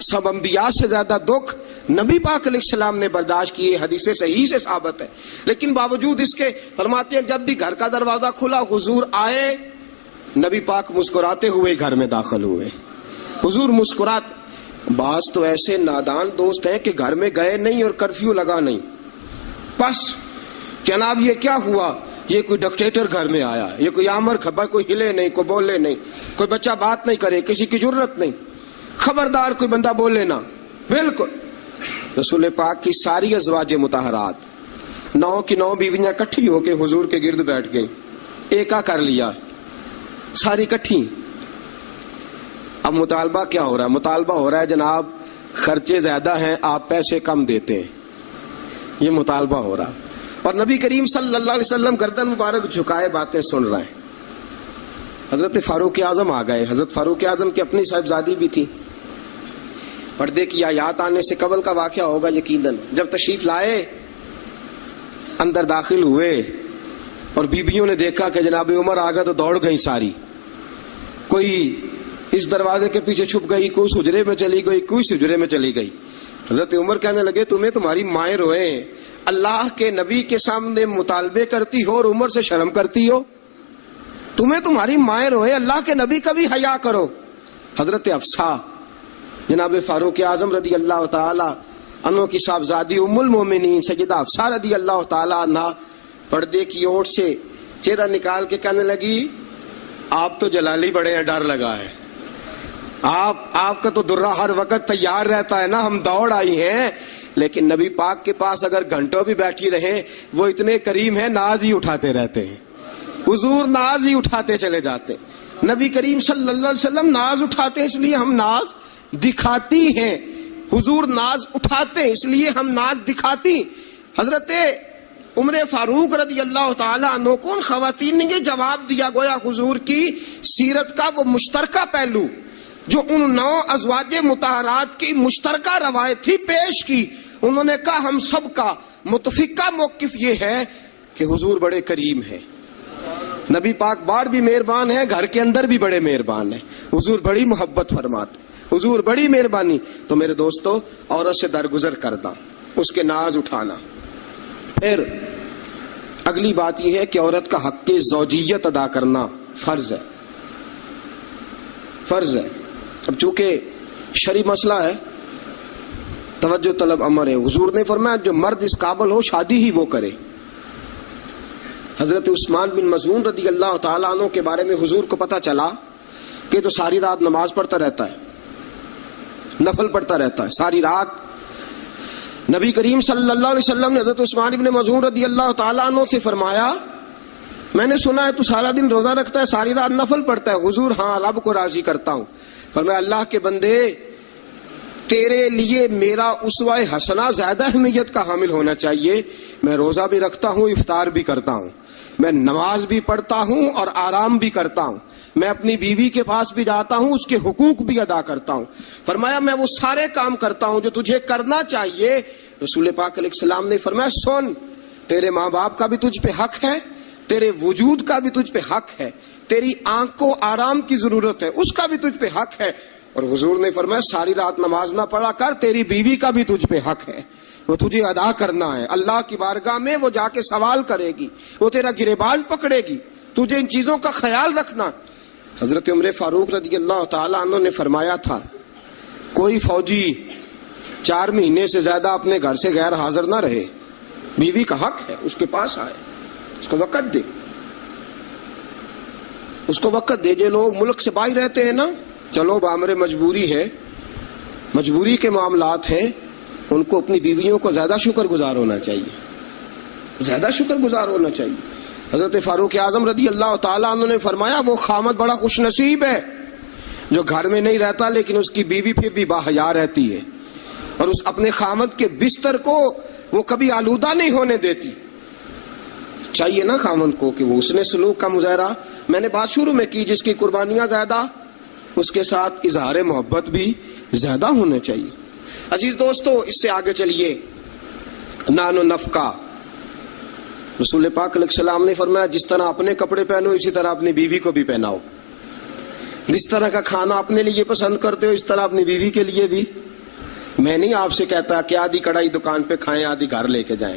سب انبیاء سے زیادہ دکھ نبی پاک علیہ السلام نے برداشت کیے، حدیث صحیح سے ثابت ہے، لیکن باوجود اس کے فرماتے ہیں جب بھی گھر کا دروازہ کھلا حضور آئے، نبی پاک مسکراتے ہوئے گھر میں داخل ہوئے. حضور مسکراتے. بعض تو ایسے نادان دوست ہیں کہ گھر میں گئے نہیں اور کرفیو لگا نہیں، بس جناب یہ کیا ہوا، یہ کوئی ڈکٹیٹر گھر میں آیا، یہ کوئی آمر کھبا، کوئی ہلے نہیں، کوئی بولے نہیں، کوئی بچہ بات نہیں کرے، کسی کی جرت نہیں، خبردار کوئی بندہ بولے نہ. بالکل رسول پاک کی ساری ازواج مطہرات 9 کی 9 بیویاں کٹھی ہو کے حضور کے گرد بیٹھ گئی، ایکا کر لیا ساری کٹھی. اب مطالبہ کیا ہو رہا ہے؟ مطالبہ ہو رہا ہے جناب خرچے زیادہ ہیں، آپ پیسے کم دیتے ہیں، یہ مطالبہ ہو رہا. اور نبی کریم صلی اللہ علیہ وسلم گردن مبارک جھکائے باتیں سن رہے ہیں. حضرت فاروق اعظم آ گئے. حضرت فاروق اعظم کی اپنی صاحبزادی بھی تھی. پردے کی آیات آنے سے قبل کا واقعہ ہوگا یقیناً. جب تشریف لائے اندر داخل ہوئے اور بیبیوں نے دیکھا کہ جناب عمر آ گئے تو دوڑ گئی ساری، کوئی اس دروازے کے پیچھے چھپ گئی، کوئی حجرے میں چلی گئی، کوئی حجرے میں چلی گئی. حضرت عمر کہنے لگے تمہیں تمہاری مائیں روئے، اللہ کے نبی کے سامنے مطالبے کرتی ہو اور عمر سے شرم کرتی ہو، تمہیں تمہاری مائیں روئے، اللہ کے نبی کا بھی حیا کرو. حضرت حفصہ جناب فاروق اعظم رضی اللہ تعالی عنہ کی صاحبزادی ام المومنین سیدہ حفصہ رضی اللہ تعالی عنہ پردے کی اوٹ سے چہرہ نکال کے کہنے لگی آپ تو جلالی بڑے ہیں، ڈر لگا ہے، آپ کا تو درہ ہر وقت تیار رہتا ہے نا، ہم دوڑ آئی ہیں. لیکن نبی پاک کے پاس اگر گھنٹوں بھی بیٹھی رہیں وہ اتنے کریم ہیں، ناز ہی اٹھاتے رہتے ہیں. حضور ناز ہی اٹھاتے چلے جاتے. نبی کریم صلی اللہ علیہ وسلم ناز اٹھاتے اس لیے ہم ناز دکھاتی ہیں، حضور ناز اٹھاتے اس لیے ہم ناز دکھاتی. حضرت عمر فاروق رضی اللہ تعالی عنہ کو خواتین نے یہ جواب دیا، گویا حضور کی سیرت کا وہ مشترکہ پہلو جو ان 9 ازواج مطہرات کی مشترکہ روایت تھی پیش کی. انہوں نے کہا ہم سب کا متفقہ موقف یہ ہے کہ حضور بڑے کریم ہیں، نبی پاک باہر بھی مہربان ہیں، گھر کے اندر بھی بڑے مہربان ہیں، حضور بڑی محبت فرماتے، حضور بڑی مہربانی. تو میرے دوستو عورت سے درگزر کرنا، اس کے ناز اٹھانا. پھر اگلی بات یہ ہے کہ عورت کا حق زوجیت ادا کرنا فرض ہے، فرض ہے. اب چونکہ شرعی مسئلہ ہے توجہ طلب امر ہے. حضور نے فرمایا جو مرد اس قابل ہو شادی ہی وہ کرے. حضرت عثمان بن مظعون رضی اللہ تعالیٰ عنہ کے بارے میں حضور کو پتا چلا کہ تو ساری رات نماز پڑھتا رہتا ہے، نفل پڑھتا رہتا ہے ساری رات. نبی کریم صلی اللہ علیہ وسلم نے حضرت عثمان بن مظعون رضی اللہ تعالیٰ عنہ سے فرمایا میں نے سنا ہے تو سارا دن روزہ رکھتا ہے، ساری رات نفل پڑھتا ہے۔ حضور ہاں، رب کو راضی کرتا ہوں۔ فرمایا اللہ کے بندے، تیرے لیے میرا اسوہ حسنہ زیادہ اہمیت کا حامل ہونا چاہیے۔ میں روزہ بھی رکھتا ہوں، افطار بھی کرتا ہوں، میں نماز بھی پڑھتا ہوں اور آرام بھی کرتا ہوں، میں اپنی بیوی کے پاس بھی جاتا ہوں، اس کے حقوق بھی ادا کرتا ہوں۔ فرمایا میں وہ سارے کام کرتا ہوں جو تجھے کرنا چاہیے۔ رسول پاک علیہ السلام نے فرمایا سن، تیرے ماں باپ کا بھی تجھ پہ حق ہے، تیرے وجود کا بھی تجھ پہ حق ہے، تیری آنکھ کو آرام کی ضرورت ہے، اس کا بھی تجھ پہ حق ہے، اور حضور نے فرمایا ساری رات نماز نہ پڑھا کر، تیری بیوی کا بھی تجھ پہ حق ہے، وہ تجھے ادا کرنا ہے۔ اللہ کی بارگاہ میں وہ جا کے سوال کرے گی، وہ تیرا گریبان پکڑے گی، تجھے ان چیزوں کا خیال رکھنا۔ حضرت عمر فاروق رضی اللہ تعالیٰ عنہ نے فرمایا تھا کوئی فوجی 4 مہینے سے زیادہ اپنے گھر سے غیر حاضر نہ رہے، بیوی کا حق ہے، اس کے پاس آئے، اس کو وقت دے، اس کو وقت دے۔ جو لوگ ملک سے باہر رہتے ہیں نا، چلو بامر مجبوری ہے، مجبوری کے معاملات ہیں، ان کو اپنی بیویوں کو زیادہ شکر گزار ہونا چاہیے، زیادہ شکر گزار ہونا چاہیے۔ حضرت فاروق اعظم رضی اللہ تعالیٰ عنہ نے فرمایا وہ خامد بڑا خوش نصیب ہے جو گھر میں نہیں رہتا لیکن اس کی بیوی پھر بھی باحیا رہتی ہے، اور اس اپنے خامد کے بستر کو وہ کبھی آلودہ نہیں ہونے دیتی۔ چاہیے نا خامد کو کہ وہ حسن سلوک کا مظاہرہ، میں نے بات شروع میں کی، جس کی قربانیاں زیادہ اس کے ساتھ اظہار محبت بھی زیادہ ہونا چاہیے۔ عزیز دوستو، اس سے آگے چلیے، نان و نفقہ۔ رسول پاک علیہ السلام نے فرمایا جس طرح اپنے کپڑے پہنو اسی طرح اپنی بیوی کو بھی پہناؤ، جس طرح کا کھانا اپنے لیے پسند کرتے ہو اس طرح اپنی بیوی کے لیے بھی۔ میں نہیں آپ سے کہتا کہ آدھی کڑھائی دکان پہ کھائیں آدھی گھر لے کے جائیں،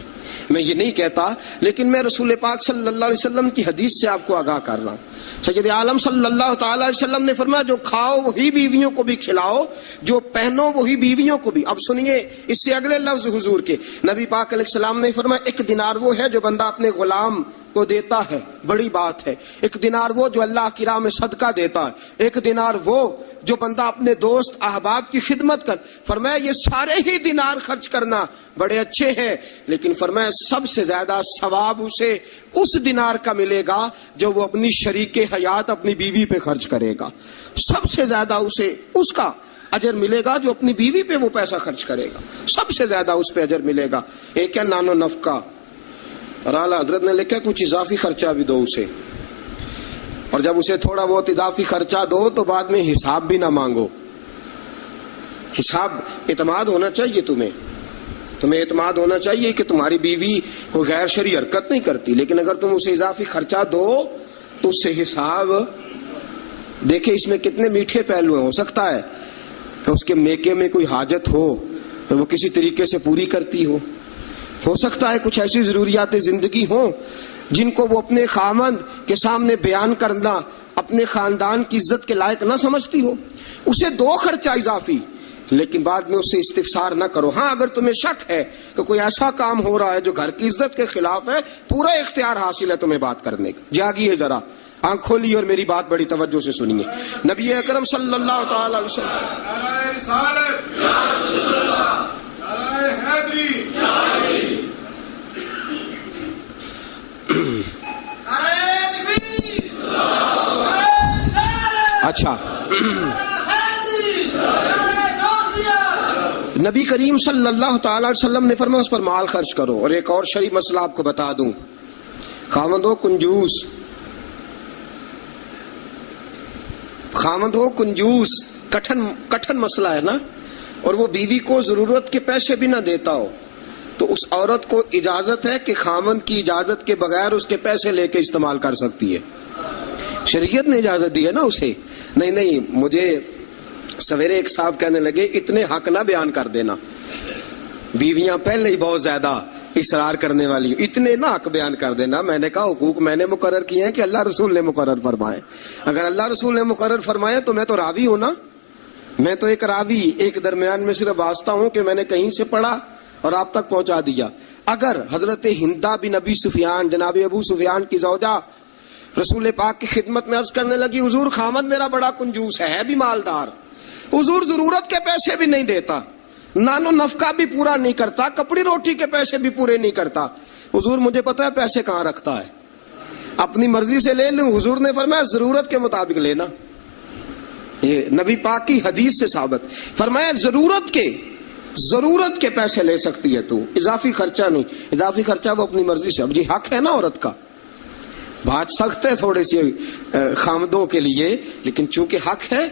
میں یہ نہیں کہتا، لیکن میں رسول پاک صلی اللہ علیہ وسلم کی حدیث سے آپ کو آگاہ کر رہا ہوں۔ سید عالم صلی اللہ تعالی علیہ وسلم نے فرمایا جو کھاؤ وہی بیویوں کو بھی کھلاؤ، جو پہنو وہی بیویوں کو بھی۔ اب سنیے اس سے اگلے لفظ حضور کے، نبی پاک علیہ السلام نے فرمایا 1 دینار وہ ہے جو بندہ اپنے غلام کو دیتا ہے، بڑی بات ہے۔ 1 دینار وہ جو اللہ کی راہ میں صدقہ دیتا ہے، 1 دینار وہ جو بندہ اپنے دوست احباب کی خدمت کر۔ فرمایا یہ سارے ہی دینار خرچ کرنا بڑے اچھے ہیں، لیکن فرمایا سب سے زیادہ ثواب اسے اس دینار کا ملے گا جو وہ اپنی شریک حیات اپنی بیوی پہ خرچ کرے گا، سب سے زیادہ اسے اس کا اجر ملے گا جو اپنی بیوی پہ وہ پیسہ خرچ کرے گا، سب سے زیادہ اس پہ اجر ملے گا۔ ایک ہے نان و نفقہ، اور اعلیٰ حضرت نے لکھا کچھ اضافی خرچہ بھی دو اسے، اور جب اسے تھوڑا بہت اضافی خرچہ دو تو بعد میں حساب بھی نہ مانگو۔ حساب اعتماد ہونا چاہیے، تمہیں اعتماد ہونا چاہیے کہ تمہاری بیوی کوئی غیر شرعی حرکت نہیں کرتی، لیکن اگر تم اسے اضافی خرچہ دو تو اس سے حساب دیکھیں۔ اس میں کتنے میٹھے پہلو ہیں، ہو سکتا ہے کہ اس کے میکے میں کوئی حاجت ہو تو وہ کسی طریقے سے پوری کرتی ہو سکتا ہے کچھ ایسی ضروریات زندگی ہوں جن کو وہ اپنے خامند کے سامنے بیان کرنا اپنے خاندان کی عزت کے لائق نہ سمجھتی ہو، اسے دو خرچہ اضافی، لیکن بعد میں اسے استفسار نہ کرو۔ ہاں اگر تمہیں شک ہے کہ کوئی ایسا کام ہو رہا ہے جو گھر کی عزت کے خلاف ہے، پورا اختیار حاصل ہے تمہیں بات کرنے کا۔ جاگیے ذرا، آنکھ کھولیے اور میری بات بڑی توجہ سے سنیے۔ نبی اکرم صلی اللہ تعالی علیہ اچھا، نبی کریم صلی اللہ تعالی علیہ وسلم نے فرمایا اس پر مال خرچ کرو۔ اور ایک اور شرعی مسئلہ آپ کو بتا دوں، خاوند ہو کنجوس، کٹھن مسئلہ ہے نا، اور وہ بیوی کو ضرورت کے پیسے بھی نہ دیتا ہو، تو اس عورت کو اجازت ہے کہ خاوند کی اجازت کے بغیر اس کے پیسے لے کے استعمال کر سکتی ہے۔ شریعت نے اجازت دی ہے نا اسے۔ نہیں، مجھے سویرے ایک صاحب کہنے لگے اتنے حق نہ بیان کر دینا، بیویاں پہلے ہی بہت زیادہ اصرار کرنے والی، اتنے نہ حق بیان کر دینا۔ میں نے کہا حقوق میں نے مقرر کیے ہیں کہ اللہ رسول نے مقرر فرمائے؟ اگر اللہ رسول نے مقرر فرمائے تو میں تو راوی ہوں نا، میں تو ایک راوی، ایک درمیان میں صرف واسطہ ہوں کہ میں نے کہیں سے پڑھا اور آپ تک پہنچا دیا۔ اگر حضرت ہندہ بن ابی سفیان، جناب ابو سفیان کی زوجہ، رسول پاک کی خدمت میں عرض کرنے لگی حضور خامد میرا بڑا کنجوس ہے بھی مالدار، حضور ضرورت کے پیسے بھی نہیں دیتا، نان و نفقہ بھی پورا نہیں کرتا، کپڑی روٹی کے پیسے بھی پورے نہیں کرتا، حضور مجھے پتا ہے پیسے کہاں رکھتا ہے، اپنی مرضی سے لے لوں، حضور نے فرمایا ضرورت کے مطابق لینا. یہ نبی پاک کی حدیث سے ثابت. فرمایا ضرورت کے پیسے لے سکتی ہے تو، اضافی خرچہ نہیں. اضافی خرچہ وہ اپنی مرضی سے. اب جی حق ہے نا عورت کا، بات سخت ہے تھوڑی سی خامدوں کے لیے، لیکن چونکہ حق ہے،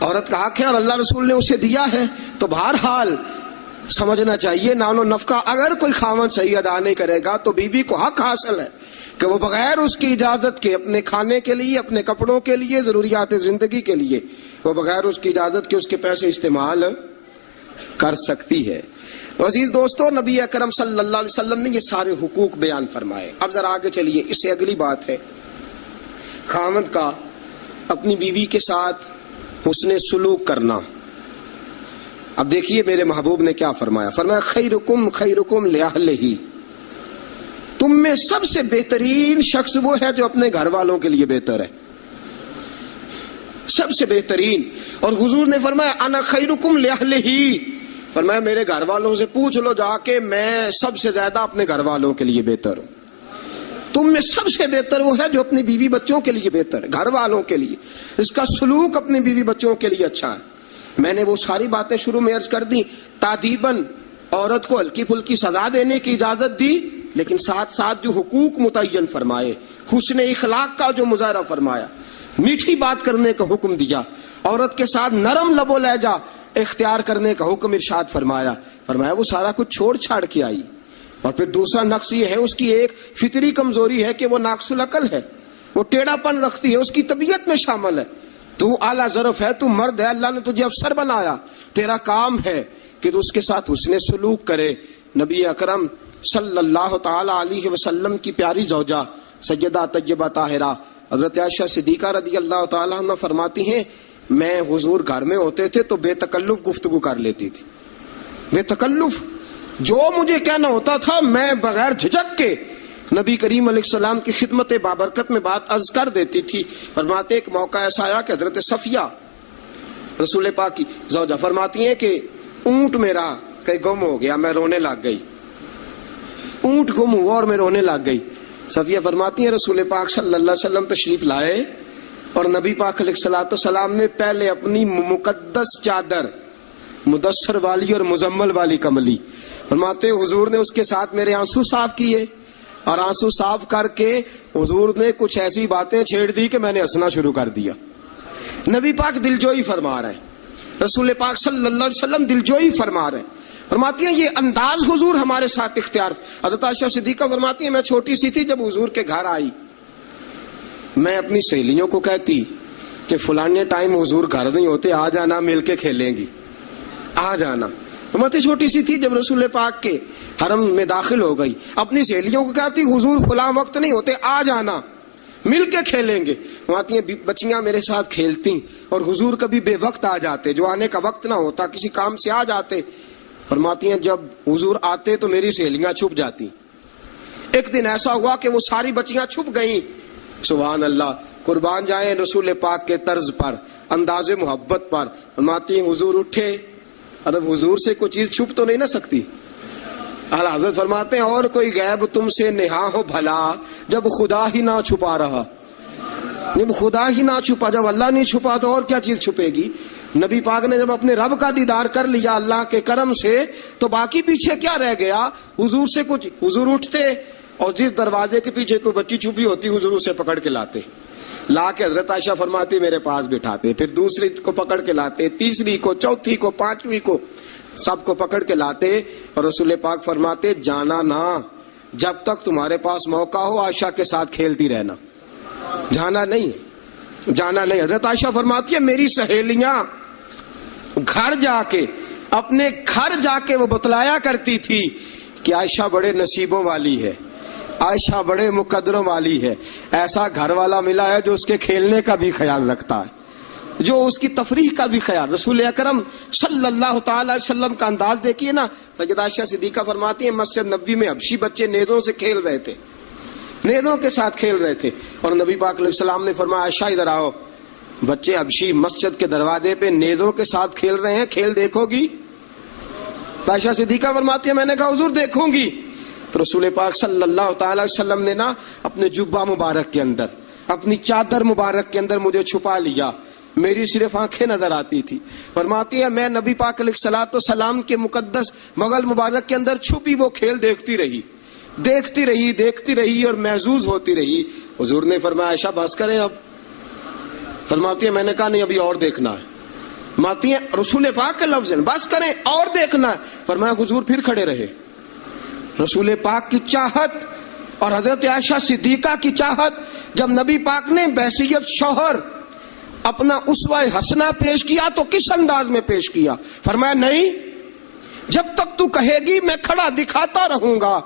عورت کا حق ہے اور اللہ رسول نے اسے دیا ہے، تو بہرحال سمجھنا چاہیے نان و نفقہ اگر کوئی خامد صحیح ادا نہیں کرے گا تو بیوی کو حق حاصل ہے کہ وہ بغیر اس کی اجازت کے اپنے کھانے کے لیے، اپنے کپڑوں کے لیے، ضروریات زندگی کے لیے وہ بغیر اس کی اجازت کے اس کے پیسے استعمال کر سکتی ہے. عزیز دوستو، نبی اکرم صلی اللہ علیہ وسلم نے یہ سارے حقوق بیان فرمائے. اب ذرا آگے چلیے، اس سے اگلی بات ہے خامد کا اپنی بیوی کے ساتھ حسن سلوک کرنا. اب دیکھیے میرے محبوب نے کیا فرمایا. فرمایا خیرکم لأہلہ، تم میں سب سے بہترین شخص وہ ہے جو اپنے گھر والوں کے لیے بہتر ہے، سب سے بہترین. اور حضور نے فرمایا انا خیرکم لأہلہ، فرمایا میرے گھر والوں سے پوچھ لو جا کے، میں سب سے زیادہ اپنے گھر والوں کے لیے بہتر ہوں. تم میں سب سے بہتر وہ ہے جو اپنی بیوی بچوں کے لیے بہتر ہے، گھر والوں کے لیے. اس کا سلوک اپنی بیوی بچوں کے لیے اچھا ہے. میں نے وہ ساری باتیں شروع میں عرض کر دی. تادیباً عورت کو ہلکی پھلکی سزا دینے کی اجازت دی، لیکن ساتھ ساتھ جو حقوق متعین فرمائے، حسن اخلاق کا جو مظاہرہ فرمایا، میٹھی بات کرنے کا حکم دیا، عورت کے ساتھ نرم لب و لہجہ اختیار کرنے کا حکم ارشاد فرمایا. فرمایا وہ سارا کچھ چھوڑ چھاڑ کے آئی. اور پھر دوسرا نقص یہ ہے، اس کی ایک فطری کمزوری ہے کہ وہ ناقص العقل ہے، وہ ٹیڑھا پن رکھتی ہے، اس کی طبیعت میں شامل ہے. تو اعلیٰ ظرف ہے، تو مرد ہے، اللہ نے تجھے افسر بنایا، تیرا کام ہے کہ تو اس کے ساتھ حسن سلوک کرے. نبی اکرم صلی اللہ تعالی علیہ وسلم کی پیاری زوجہ سیدہ طیبہ طاہرہ حضرت عائشہ صدیقہ رضی اللہ تعالی عنہ فرماتی ہیں میں حضور گھر میں ہوتے تھے تو بے تکلف گفتگو کر لیتی تھی. بے تکلف، جو مجھے کہنا ہوتا تھا میں بغیر جھجک کے نبی کریم علیہ السلام کی خدمت بابرکت میں بات عرض کر دیتی تھی. فرماتے ایک موقع ایسا آیا کہ حضرت صفیہ رسول پاک کی زوجہ فرماتی ہیں کہ اونٹ میرا کہیں گم ہو گیا، میں رونے لگ گئی. اونٹ گم ہوا اور میں رونے لگ گئی. صفیہ فرماتی ہیں رسول پاک صلی اللہ علیہ وسلم تشریف لائے اور نبی پاک علیہ الصلوۃ والسلام نے پہلے اپنی مقدس چادر مدثر والی اور مزمل والی کملی، فرماتے حضور نے اس کے ساتھ میرے آنسو صاف کیے اور آنسو صاف کر کے حضور نے کچھ ایسی باتیں چھیڑ دی کہ میں نے ہنسنا شروع کر دیا. نبی پاک دلجوئی فرما رہے ہیں، رسول پاک صلی اللہ علیہ وسلم دلجوئی فرما رہے ہیں. فرماتی ہیں یہ انداز حضور ہمارے ساتھ اختیار. حضرت عائشہ صدیقہ فرماتی ہیں میں چھوٹی سی تھی جب حضور کے گھر آئی، میں اپنی سہیلیوں کو کہتی کہ فلانے ٹائم حضور گھر نہیں ہوتے، آ جانا مل کے کھیلیں گی، آ جانا. فرماتی چھوٹی سی تھی جب رسول پاک کے حرم میں داخل ہو گئی، اپنی سہیلیوں کو کہتی حضور فلاں وقت نہیں ہوتے، آ جانا مل کے کھیلیں گے. فرماتی ہیں بچیاں میرے ساتھ کھیلتی اور حضور کبھی بے وقت آ جاتے، جو آنے کا وقت نہ ہوتا کسی کام سے آ جاتے. فرماتی ہیں جب حضور آتے تو میری سہیلیاں چھپ جاتی. ایک دن ایسا ہوا کہ وہ ساری بچیاں چھپ گئیں. سبحان اللہ، قربان جائیں رسول پاک کے طرز پر، انداز محبت پر. فرماتی ہیں حضور اٹھے، اب حضور سے کوئی چیز چھپ تو نہیں نہ سکتی. اعلیٰ حضرت فرماتے ہیں اور کوئی غیب تم سے نہا ہو بھلا جب خدا ہی نہ چھپا رہا. جب خدا ہی نہ چھپا، جب اللہ نہیں چھپا تو اور کیا چیز چھپے گی. نبی پاک نے جب اپنے رب کا دیدار کر لیا اللہ کے کرم سے تو باقی پیچھے کیا رہ گیا. حضور سے کچھ، حضور اٹھتے اور جس دروازے کے پیچھے کوئی بچی چھپی ہوتی حضور اسے پکڑ کے لاتے، لا کے حضرت عائشہ فرماتی میرے پاس بٹھاتے، پھر دوسری کو پکڑ کے لاتے، تیسری کو، چوتھی کو، پانچویں کو، سب کو پکڑ کے لاتے. اور رسول پاک فرماتے جانا نہ، جب تک تمہارے پاس موقع ہو عائشہ کے ساتھ کھیلتی رہنا، جانا نہیں، جانا نہیں. حضرت عائشہ فرماتی ہے میری سہیلیاں گھر جا کے، اپنے گھر جا کے وہ بتلایا کرتی تھی کہ عائشہ بڑے نصیبوں والی ہے، عائشہ بڑے مقدروں والی ہے، ایسا گھر والا ملا ہے جو اس کے کھیلنے کا بھی خیال رکھتا ہے، جو اس کی تفریح کا بھی خیال. رسول اکرم صلی اللہ تعالی علیہ وسلم کا انداز دیکھیے نا. سیدہ عائشہ صدیقہ فرماتی ہیں مسجد نبوی میں حبشی بچے نیزوں سے کھیل رہے تھے، نیزوں کے ساتھ کھیل رہے تھے، اور نبی پاک علیہ السلام نے فرمایا عائشہ ادھر آؤ، بچے حبشی مسجد کے دروازے پہ نیزوں کے ساتھ کھیل رہے ہیں، کھیل دیکھو گی؟ عائشہ صدیقہ فرماتی ہے میں نے کہا حضور دیکھوں گی. تو رسول پاک صلی اللہ تعالی وسلم نے نا اپنے جبہ مبارک کے اندر، اپنی چادر مبارک کے اندر مجھے چھپا لیا، میری صرف آنکھیں نظر آتی تھی. فرماتی ہے میں نبی پاک علیہ الصلوۃ والسلام کے مقدس بغل مبارک کے اندر چھپی وہ کھیل دیکھتی رہی اور محظوظ ہوتی رہی. حضور نے فرمایا عائشہ بس کریں اب. فرماتی ہے میں نے کہا نہیں ابھی اور دیکھنا ہے. فرماتی ہیں رسول پاک کے لفظ ہیں بس کریں اور دیکھنا ہے. فرمایا حضور پھر کھڑے رہے. رسول پاک کی چاہت اور حضرت عائشہ صدیقہ کی چاہت، جب نبی پاک نے بحیثیت شوہر اپنا اسوہ حسنہ پیش کیا تو کس انداز میں پیش کیا؟ فرمایا نہیں جب تک تو کہے گی میں کھڑا دکھاتا رہوں گا.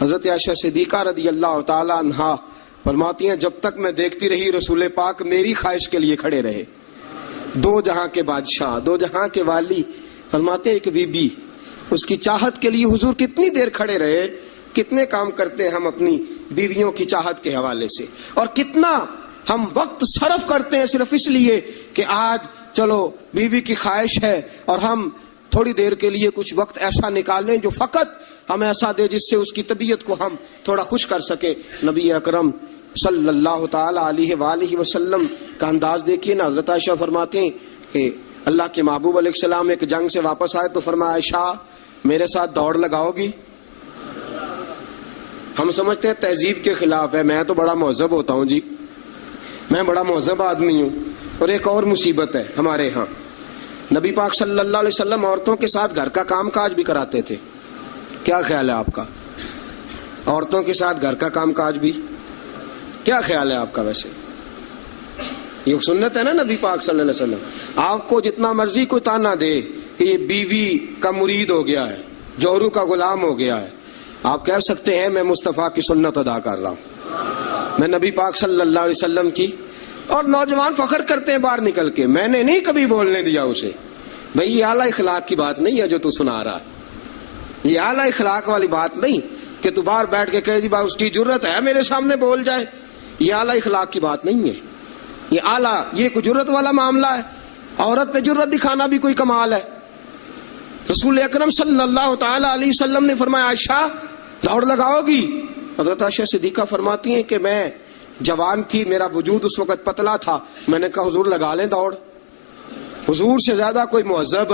حضرت عائشہ صدیقہ رضی اللہ تعالی عنہا فرماتی ہیں جب تک میں دیکھتی رہی رسول پاک میری خواہش کے لیے کھڑے رہے. دو جہاں کے بادشاہ، دو جہاں کے والی. فرماتے ہیں ایک بی بی اس کی چاہت کے لیے حضور کتنی دیر کھڑے رہے. کتنے کام کرتے ہیں ہم اپنی بیویوں کی چاہت کے حوالے سے، اور کتنا ہم وقت صرف کرتے ہیں صرف اس لیے کہ آج چلو بیوی کی خواہش ہے اور ہم تھوڑی دیر کے لیے کچھ وقت ایسا نکال لیں جو فقط ہم ایسا دے جس سے اس کی طبیعت کو ہم تھوڑا خوش کر سکیں. نبی اکرم صلی اللہ تعالی علیہ وآلہ وسلم کا انداز دیکھیے نا. حضرت عائشہ فرماتے ہیں کہ اللہ کے محبوب علیہ السلام ایک جنگ سے واپس آئے تو فرمایا عائشہ میرے ساتھ دوڑ لگاؤ گی؟ ہم سمجھتے ہیں تہذیب کے خلاف ہے، میں تو بڑا مہذب ہوتا ہوں جی، میں بڑا مہذب آدمی ہوں. اور ایک اور مصیبت ہے ہمارے ہاں، نبی پاک صلی اللہ علیہ وسلم عورتوں کے ساتھ گھر کا کام کاج بھی کراتے تھے. کیا خیال ہے آپ کا؟ عورتوں کے ساتھ گھر کا کام کاج بھی کیا خیال ہے آپ کا؟ ویسے یہ سنت ہے نا نبی پاک صلی اللہ علیہ وسلم. آپ کو جتنا مرضی کوئی تانا دے کہ یہ بیوی کا مرید ہو گیا ہے، جوہرو کا غلام ہو گیا ہے، آپ کہہ سکتے ہیں میں مصطفیٰ کی سنت ادا کر رہا ہوں، میں نبی پاک صلی اللہ علیہ وسلم کی. اور نوجوان فخر کرتے ہیں باہر نکل کے، میں نے نہیں کبھی بولنے دیا اسے. بھئی یہ اعلیٰ اخلاق کی بات نہیں ہے جو تو سنا رہا ہے، یہ اعلیٰ اخلاق والی بات نہیں کہ تو باہر بیٹھ کے کہہ دی بھائی اس کی جرت ہے میرے سامنے بول جائے. یہ اعلیٰ اخلاق کی بات نہیں ہے، یہ اعلیٰ یہ کوئی جرت والا معاملہ ہے. عورت پہ جرت دکھانا بھی کوئی کمال ہے. رسول اکرم صلی اللہ تعالی علیہ وسلم نے فرمایا عائشہ دوڑ لگاؤ گی؟ حضرت عائشہ صدیقہ فرماتی ہیں کہ میں جوان تھی، میرا وجود اس وقت پتلا تھا، میں نے کہا حضور لگا لیں دوڑ. حضور سے زیادہ کوئی مہذب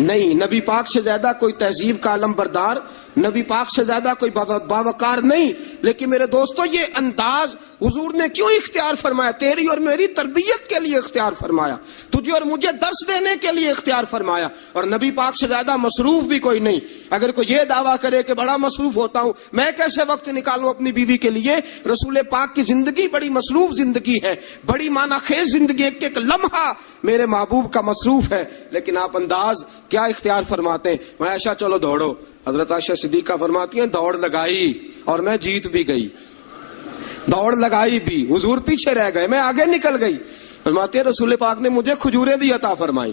نہیں، نبی پاک سے زیادہ کوئی تہذیب کا علم بردار، نبی پاک سے زیادہ کوئی باوقار نہیں. لیکن میرے دوستو یہ انداز حضور نے کیوں اختیار فرمایا؟ تیری اور میری تربیت کے لیے اختیار فرمایا، تجھے اور مجھے درس دینے کے لیے اختیار فرمایا. اور نبی پاک سے زیادہ مصروف بھی کوئی نہیں. اگر کوئی یہ دعویٰ کرے کہ بڑا مصروف ہوتا ہوں، میں کیسے وقت نکالوں اپنی بیوی کے لیے؟ رسول پاک کی زندگی بڑی مصروف زندگی ہے، بڑی معنی خیز زندگی، ایک ایک لمحہ میرے محبوب کا مصروف ہے. لیکن آپ انداز کیا اختیار فرماتے ہیں؟ میں عائشہ چلو دوڑو. حضرت عائشہ صدیقہ فرماتی ہیں دوڑ لگائی اور میں جیت بھی گئی. دوڑ لگائی بھی، حضور پیچھے رہ گئے، میں آگے نکل گئی. فرماتے ہیں رسول پاک نے مجھے کھجوریں بھی عطا فرمائی،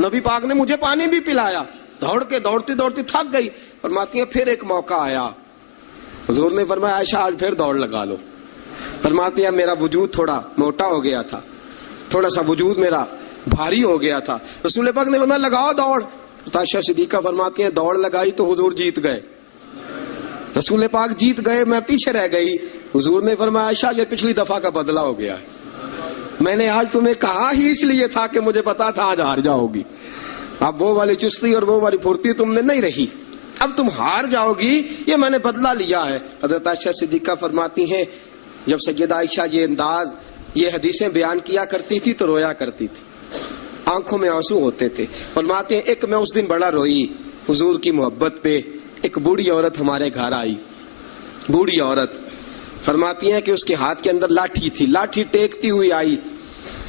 نبی پاک نے مجھے پانی بھی پلایا. دوڑ کے دوڑتی دوڑتی تھک گئی. فرماتی ہیں پھر ایک موقع آیا، حضور نے فرمایا عائشہ آج پھر دوڑ لگا لو. فرماتی ہیں میرا وجود تھوڑا موٹا ہو گیا تھا، تھوڑا سا وجود میرا بھاری ہو گیا تھا. رسول پاک نے فرمایا لگاؤ دوڑ. عائشہ صدیقہ فرماتی ہیں دوڑ لگائی تو حضور جیت گئے. رسول پاک جیت گئے، میں پیچھے رہ گئی. حضور نے فرمایا عائشہ یہ پچھلی دفعہ کا بدلہ ہو گیا ہے، میں نے آج تمہیں کہا ہی اس لیے تھا کہ مجھے پتا تھا آج ہار جاؤ گی. اب وہ والی چستی اور وہ والی پھرتی تم نے نہیں رہی، اب تم ہار جاؤ گی، یہ میں نے بدلہ لیا ہے. حضرت عائشہ صدیقہ فرماتی ہیں جب سیدہ عائشہ یہ انداز یہ حدیثیں بیان کیا کرتی تھی تو رویا کرتی تھی، آنکھوں میں آنسو ہوتے تھے. فرماتے ہیں ایک میں اس دن بڑا روئی حضور کی محبت پہ. ایک بوڑھی عورت ہمارے گھر آئی، بوڑھی عورت. فرماتی ہیں کہ اس کے ہاتھ کے اندر لاٹھی تھی، لاٹھی ٹیکتی ہوئی آئی،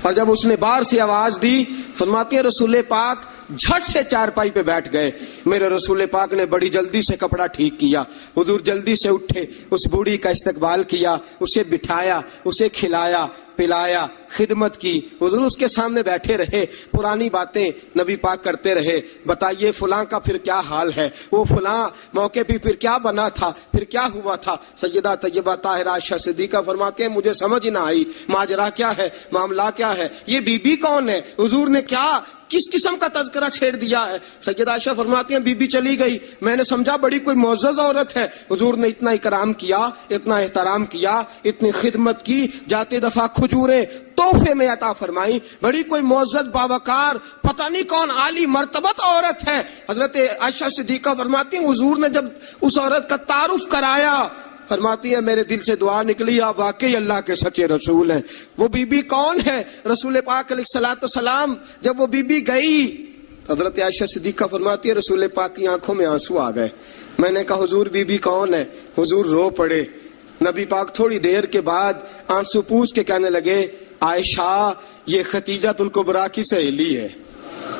اور جب اس نے باہر سے آواز دی فرماتی ہیں رسول پاک جھٹ سے چارپائی پہ بیٹھ گئے. میرے رسول پاک نے بڑی جلدی سے کپڑا ٹھیک کیا. حضور جلدی سے اٹھے، اس بوڑھی کا استقبال کیا، اسے بٹھایا، اسے کھلایا پلایا. خدمت کی، حضور اس کے سامنے بیٹھے رہے، پرانی باتیں نبی پاک کرتے رہے، بتائیے فلاں کا پھر کیا حال ہے، وہ فلاں موقع پہ پھر کیا بنا تھا، پھر کیا ہوا تھا۔ سیدہ طیبہ طاہرہ عائشہ صدیقہ فرماتے ہیں مجھے سمجھ نہ آئی ماجرا کیا ہے، معاملہ کیا ہے، یہ بی بی کون ہے، حضور نے کیا کس قسم کا تذکرہ چھیڑ دیا ہے۔ سیدہ عائشہ فرماتی ہیں بی بی چلی گئی، میں نے سمجھا بڑی کوئی معزز عورت ہے، حضور نے اتنا اکرام کیا، اتنا احترام کیا، اتنی خدمت کی، جاتے دفعہ کھجوریں تحفے میں عطا فرمائی، بڑی کوئی معزز باوقار پتہ نہیں کون عالی مرتبت عورت ہے۔ حضرت عائشہ صدیقہ فرماتی ہیں حضور نے جب اس عورت کا تعارف کرایا، فرماتی ہے میرے دل سے دعا نکلی آپ واقعی اللہ کے سچے رسول ہیں۔ وہ بی بی کون ہے؟ رسول پاک علیہ الصلوۃ والسلام جب وہ بی بی گئی، حضرت عائشہ صدیقہ فرماتی ہے رسول پاک کی آنکھوں میں آنسو آ گئے۔ میں نے کہا حضور بی بی کون ہے؟ حضور رو پڑے۔ نبی پاک تھوڑی دیر کے بعد آنسو پوچھ کے کہنے لگے عائشہ یہ ختیجہ الکبریٰ کی سہیلی ہے،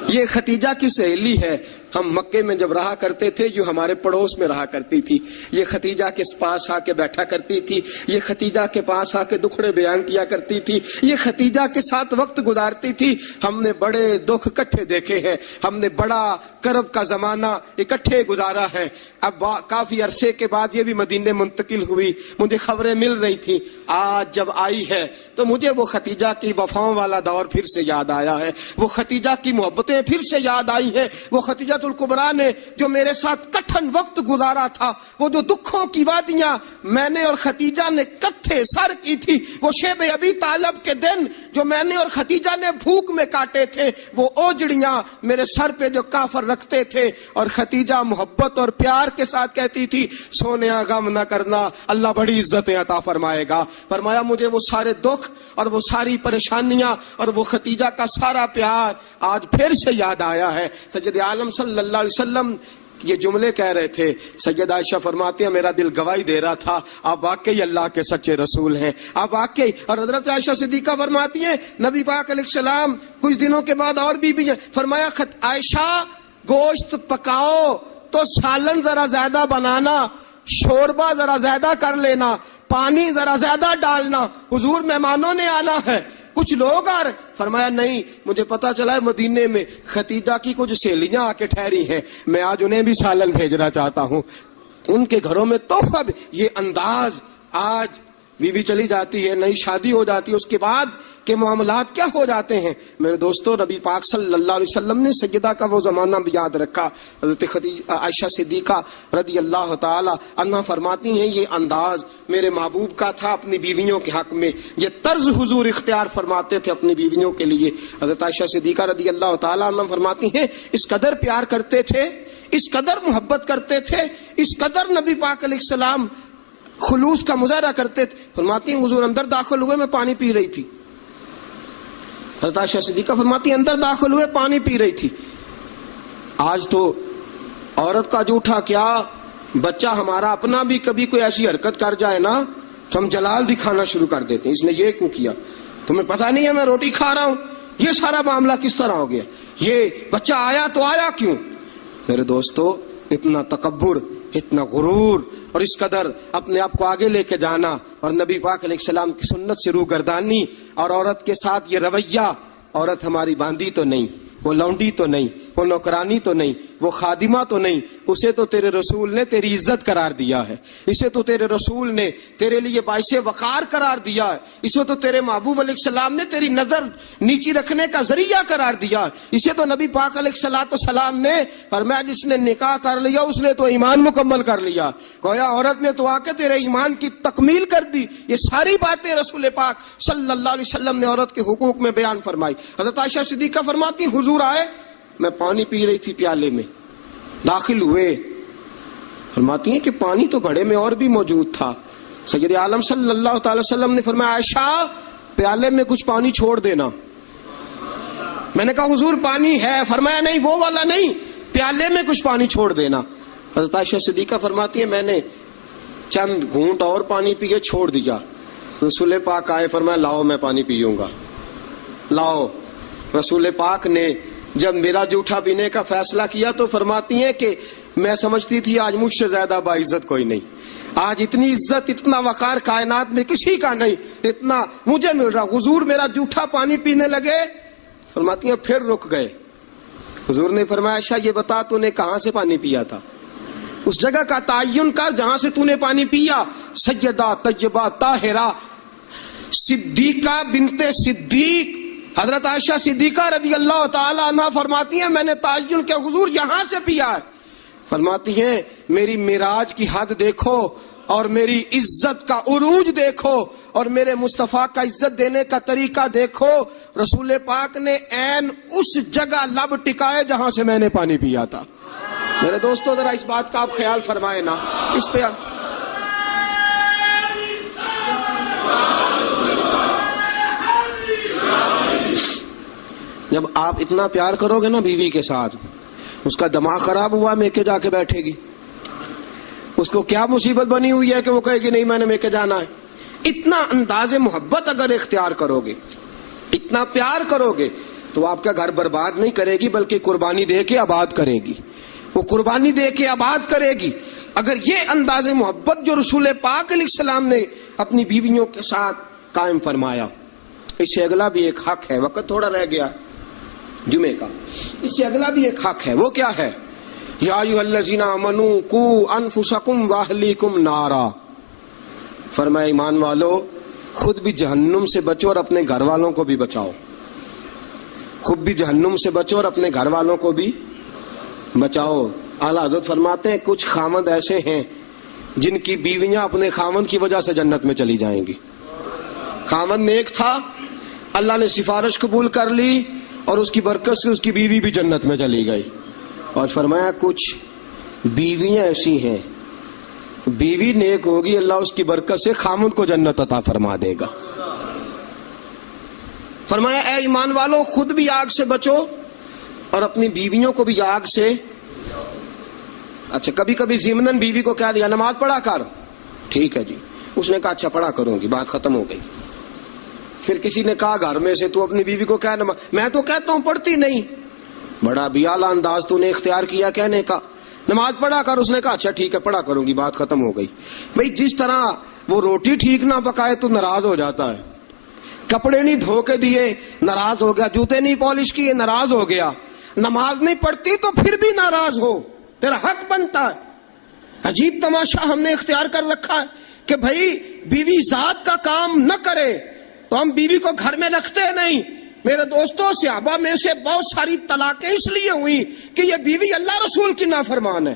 یہ ختیجہ کی سہیلی ہے، ہم مکے میں جب رہا کرتے تھے جو ہمارے پڑوس میں رہا کرتی تھی، یہ ختیجہ کے پاس آ کے بیٹھا کرتی تھی، یہ ختیجہ کے پاس آ کے دکھڑے بیان کیا کرتی تھی، یہ ختیجہ کے ساتھ وقت گزارتی تھی، ہم نے بڑے دکھ اکٹھے دیکھے ہیں، ہم نے بڑا کرب کا زمانہ اکٹھے گزارا ہے۔ اب کافی عرصے کے بعد یہ بھی مدینے منتقل ہوئی، مجھے خبریں مل رہی تھی، آج جب آئی ہے تو مجھے وہ ختیجہ کی وفاؤں والا دور پھر سے یاد آیا ہے، وہ ختیجہ کی محبتیں پھر سے یاد آئی ہیں، وہ ختیجہ الکبریٰ نے جو میرے ساتھ کٹھن وقت گزارا تھا، وہ جو دکھوں کی وادیاں میں نے اور ختیجہ نے کٹھے سر کی تھی، وہ شیب ابی طالب کے دن جو میں نے اور ختیجہ نے بھوک میں کاٹے تھے، وہ اوجڑیاں میرے سر پہ جو کافر رکھتے تھے، اور ختیجہ محبت اور پیار کے ساتھ کہتی تھی سونیا غم نہ کرنا اللہ بڑی عزتیں عطا فرمائے گا۔ فرمایا مجھے وہ سارے دکھ اور وہ ساری پریشانیاں اور وہ ختیجہ کا سارا پیار آج پھر سے یاد آیا ہے۔ سید عالم صلی اللہ علیہ وسلم یہ جملے کہہ رہے تھے، سیدہ عائشہ فرماتی ہیں میرا دل گواہی دے رہا تھا آپ واقعی اللہ کے سچے رسول ہیں، آپ واقعی۔ اور حضرت عائشہ صدیقہ فرماتی ہیں نبی پاک علیہ السلام کچھ دنوں کے بعد اور بھی ہیں، فرمایا عائشہ گوشت پکاؤ تو سالن ذرا زیادہ بنانا، شوربہ ذرا زیادہ کر لینا، پانی ذرا زیادہ ڈالنا، حضور مہمانوں نے آنا ہے، کچھ لوگ آ رہے۔ فرمایا نہیں، مجھے پتا چلا ہے مدینے میں ختیجہ کی کچھ سہیلیاں آ کے ٹھہری ہیں، میں آج انہیں بھی سالن بھیجنا چاہتا ہوں، ان کے گھروں میں تحفہ بھی۔ یہ انداز آج بیوی چلی جاتی ہے، نئی شادی ہو جاتی ہے، اس کے بعد کے معاملات کیا ہو جاتے ہیں۔ میرے دوستو نبی پاک صلی اللہ علیہ وسلم نے سیدہ کا وہ زمانہ بھی یاد رکھا۔ حضرت عائشہ صدیقہ رضی اللہ تعالی عنہا فرماتی ہیں یہ انداز میرے محبوب کا تھا اپنی بیویوں کے حق میں، یہ طرز حضور اختیار فرماتے تھے اپنی بیویوں کے لیے۔ حضرت عائشہ صدیقہ رضی اللہ تعالی عنہا فرماتی ہیں اس قدر پیار کرتے تھے، اس قدر محبت کرتے تھے، اس قدر نبی پاک علیہ السلام خلوص کا مظاہرہ کرتے تھے۔ فرماتی ہیں حضور اندر داخل ہوئے میں پانی پی رہی تھی، حضرت عائشہ صدیقہ فرماتی ہیں اندر داخل ہوئے پانی پی رہی تھی۔ آج تو عورت کا جھوٹا کیا، بچہ ہمارا اپنا بھی کبھی کوئی ایسی حرکت کر جائے نا تو ہم جلال دکھانا شروع کر دیتے ہیں، اس نے یہ کیوں کیا، تمہیں پتہ نہیں ہے میں روٹی کھا رہا ہوں، یہ سارا معاملہ کس طرح ہو گیا، یہ بچہ آیا تو آیا کیوں۔ میرے دوستو اتنا تکبر، اتنا غرور اور اس قدر اپنے آپ کو آگے لے کے جانا اور نبی پاک علیہ السلام کی سنت سے روگردانی اور عورت کے ساتھ یہ رویہ، عورت ہماری باندھی تو نہیں، وہ لونڈی تو نہیں، وہ نوکرانی تو نہیں، وہ خادمہ تو نہیں، اسے تو تیرے رسول نے تیری عزت قرار دیا ہے، اسے تو تیرے رسول نے تیرے لیے باعث وقار قرار دیا ہے، اسے تو تیرے محبوب علیہ السلام نے تیری نظر نیچی رکھنے کا ذریعہ قرار دیا ہے، اسے تو نبی پاک علیہ السلام نے فرمایا جس نے نکاح کر لیا اس نے تو ایمان مکمل کر لیا، گویا عورت نے تو آ کے تیرے ایمان کی تکمیل کر دی۔ یہ ساری باتیں رسول پاک صلی اللہ علیہ وسلم نے عورت کے حقوق میں بیان فرمائی۔ حضرت عائشہ صدیقہ فرماتی حضور آئے، میں پانی پی رہی تھی پیالے میں، داخل ہوئے، فرماتی ہیں کہ پانی تو گھڑے میں اور بھی موجود تھا۔ سید عالم صلی اللہ تعالی وسلم نے فرمایا عائشہ پیالے میں کچھ پانی چھوڑ دینا۔ میں نے کہا حضور پانی ہے، فرمایا نہیں وہ والا نہیں، پیالے میں کچھ پانی چھوڑ دینا۔ حضرت عائشہ صدیقہ فرماتی ہے میں نے چند گھونٹ اور پانی پیے چھوڑ دیا، رسول پاک آئے فرمایا لاؤ میں پانی پیوں گا، لاؤ۔ رسول پاک نے جب میرا جھوٹا پینے کا فیصلہ کیا تو فرماتی ہیں کہ میں سمجھتی تھی آج مجھ سے زیادہ باعزت کوئی نہیں، آج اتنی عزت اتنا وقار کائنات میں کسی کا نہیں، اتنا مجھے مل رہا. حضور میرا جھوٹا پانی پینے لگے، فرماتی ہیں پھر رک گئے. حضور نے فرمایا عائشہ یہ بتا تو نے کہاں سے پانی پیا تھا، اس جگہ کا تعین کر جہاں سے تو نے پانی پیا. سیدہ طیبہ طاہرہ صدیقہ بنت صدیق حضرت عائشہ صدیقہ رضی اللہ تعالی عنہ فرماتی ہیں میں نے تعین کیا حضور یہاں سے پیا ہے. فرماتی ہیں میری معراج کی حد دیکھو اور میری عزت کا عروج دیکھو اور میرے مصطفیٰ کا عزت دینے کا طریقہ دیکھو. رسول پاک نے عین اس جگہ لب ٹکائے جہاں سے میں نے پانی پیا تھا. میرے دوستو ذرا اس بات کا آپ خیال فرمائے نا. اس پہ جب آپ اتنا پیار کرو گے نا بیوی کے ساتھ، اس کا دماغ خراب ہوا میکے جا کے بیٹھے گی. اس کو کیا مصیبت بنی ہوئی ہے کہ وہ کہے گی نہیں میں نے میکے جانا ہے. اتنا انداز محبت اگر اختیار کرو گے، اتنا پیار کرو گے تو آپ کا گھر برباد نہیں کرے گی بلکہ قربانی دے کے آباد کرے گی. وہ قربانی دے کے آباد کرے گی. اگر یہ انداز محبت جو رسول پاک علیہ السلام نے اپنی بیویوں کے ساتھ قائم فرمایا. اس سے اگلا بھی ایک حق ہے، وقت تھوڑا رہ گیا جمعے کا. اس سے اگلا بھی ایک حق ہے، وہ کیا ہے؟ یا ایھا الذین آمنوا قوا انفسکم واہلیکم نارا. فرمایا ایمان والو خود بھی جہنم سے بچو اور اپنے گھر والوں کو بھی بچاؤ. خود بھی جہنم سے بچو اور اپنے گھر والوں کو بھی بچاؤ. اعلیٰ حضرت فرماتے ہیں کچھ خامند ایسے ہیں جن کی بیویاں اپنے خامند کی وجہ سے جنت میں چلی جائیں گی. خامند نیک تھا، اللہ نے سفارش قبول کر لی اور اس کی برکت سے اس کی بیوی بھی جنت میں چلی گئی. اور فرمایا کچھ بیویاں ایسی ہیں بیوی نیک ہوگی اللہ اس کی برکت سے خامند کو جنت عطا فرما دے گا. فرمایا اے ایمان والو خود بھی آگ سے بچو اور اپنی بیویوں کو بھی آگ سے. اچھا کبھی کبھی ضمناً بیوی کو کہہ دیا نماز پڑھا کر، ٹھیک ہے جی. اس نے کہا اچھا پڑھا کروں گی، بات ختم ہو گئی. پھر کسی نے کہا گھر میں سے تو اپنی بیوی کو کہہ نماز، میں تو کہتا ہوں پڑھتی نہیں. بڑا بھی اعلیٰ انداز تو نے اختیار کیا کہنے کا، نماز پڑھا کر. اس نے کہا اچھا ٹھیک ہے پڑھا کروں گی، بات ختم ہو گئی. بھئی جس طرح وہ روٹی ٹھیک نہ پکائے تو ناراض ہو جاتا ہے، کپڑے نہیں دھو کے دیے ناراض ہو گیا، جوتے نہیں پالش کیے ناراض ہو گیا، نماز نہیں پڑھتی تو پھر بھی ناراض ہو، تیرا حق بنتا ہے. عجیب تماشا ہم نے اختیار کر رکھا ہے کہ بھائی بیوی ذات کا کام نہ کرے تو ہم بیوی کو گھر میں رکھتے نہیں. میرے دوستوں صحابہ میں سے بہت ساری طلاقیں اس لیے ہوئی کہ یہ بیوی اللہ رسول کی نافرمان ہے.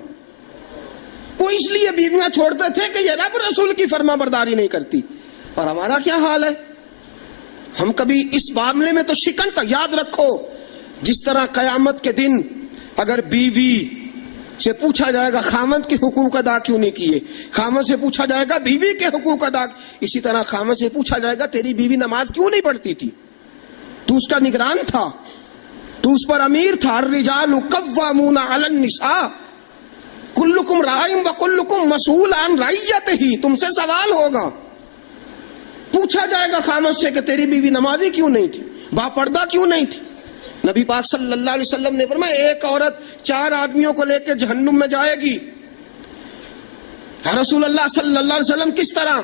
وہ اس لیے بیویاں چھوڑتے تھے کہ یہ رب رسول کی فرما برداری نہیں کرتی. اور ہمارا کیا حال ہے؟ ہم کبھی اس معاملے میں تو شکن تک. یاد رکھو جس طرح قیامت کے دن اگر بیوی سے پوچھا جائے گا خامند کے حقوق ادا کیوں نہیں کیے، خامند سے پوچھا جائے گا بیوی کے حقوق ادا، اسی طرح خامند سے پوچھا جائے گا تیری بیوی نماز کیوں نہیں پڑھتی تھی، تو اس کا نگران تھا، تو اس پر امیر تھا. الرجال قوامون علی النساء کلکم راع وکلکم مسئول عن رعیتہ. تم سے سوال ہوگا، پوچھا جائے گا خامد سے کہ تیری بیوی نمازی کیوں نہیں تھی، با پردہ کیوں نہیں تھی. نبی پاک صلی اللہ علیہ وسلم نے فرمایا ایک عورت 4 آدمیوں کو لے کے جہنم میں جائے گی. رسول اللہ صلی اللہ علیہ وسلم کس طرح؟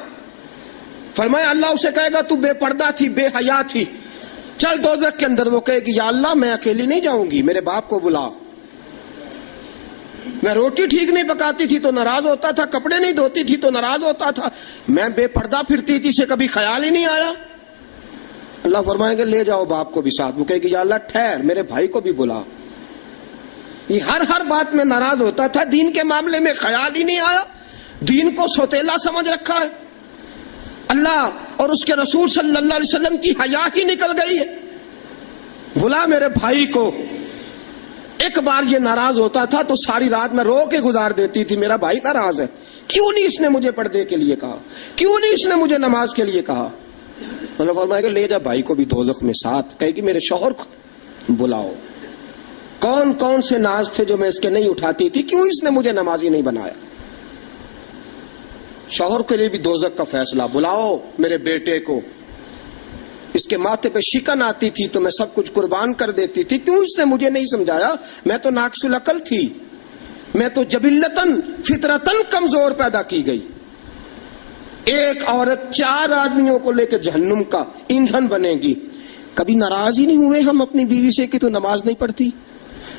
فرمایا اللہ اسے کہے گا تو بے پردہ تھی، بے حیا تھی، چل دوزخ کے اندر. وہ کہے گی یا اللہ میں اکیلی نہیں جاؤں گی، میرے باپ کو بلا. میں روٹی ٹھیک نہیں پکاتی تھی تو ناراض ہوتا تھا، کپڑے نہیں دھوتی تھی تو ناراض ہوتا تھا، میں بے پردہ پھرتی تھی، اسے کبھی خیال ہی نہیں آیا. اللہ فرمائیں گے لے جاؤ باپ کو بھی ساتھ. وہ کہے گی یا اللہ ٹھہر میرے بھائی کو بھی بلا. یہ ہر بات میں ناراض ہوتا تھا، دین کے معاملے میں خیال ہی نہیں آیا، دین کو سوتیلا سمجھ رکھا ہے. اللہ اور اس کے رسول صلی اللہ علیہ وسلم کی حیا ہی نکل گئی ہے. بلا میرے بھائی کو. ایک بار یہ ناراض ہوتا تھا تو ساری رات میں رو کے گزار دیتی تھی، میرا بھائی ناراض ہے، کیوں نہیں اس نے مجھے پردے کے لیے کہا، کیوں نہیں اس نے مجھے نماز کے لیے کہا. اللہ فرمائے گا لے جا بھائی کو بھی دوزخ میں ساتھ. کہے کہ میرے شوہر کو بلاؤ، کون کون سے ناز تھے جو میں اس کے نہیں اٹھاتی تھی، کیوں اس نے مجھے نمازی نہیں بنایا. شوہر کے لیے بھی دوزخ کا فیصلہ. بلاؤ میرے بیٹے کو، اس کے ماتھے پہ شکن آتی تھی تو میں سب کچھ قربان کر دیتی تھی، کیوں اس نے مجھے نہیں سمجھایا، میں تو ناقص العقل تھی، میں تو جبلتاً فطرتاً کمزور پیدا کی گئی. ایک عورت 4 آدمیوں کو لے کے جہنم کا ایندھن بنے گی. کبھی ناراض ہی نہیں ہوئے ہم اپنی بیوی سے کہ تو نماز نہیں پڑھتی؟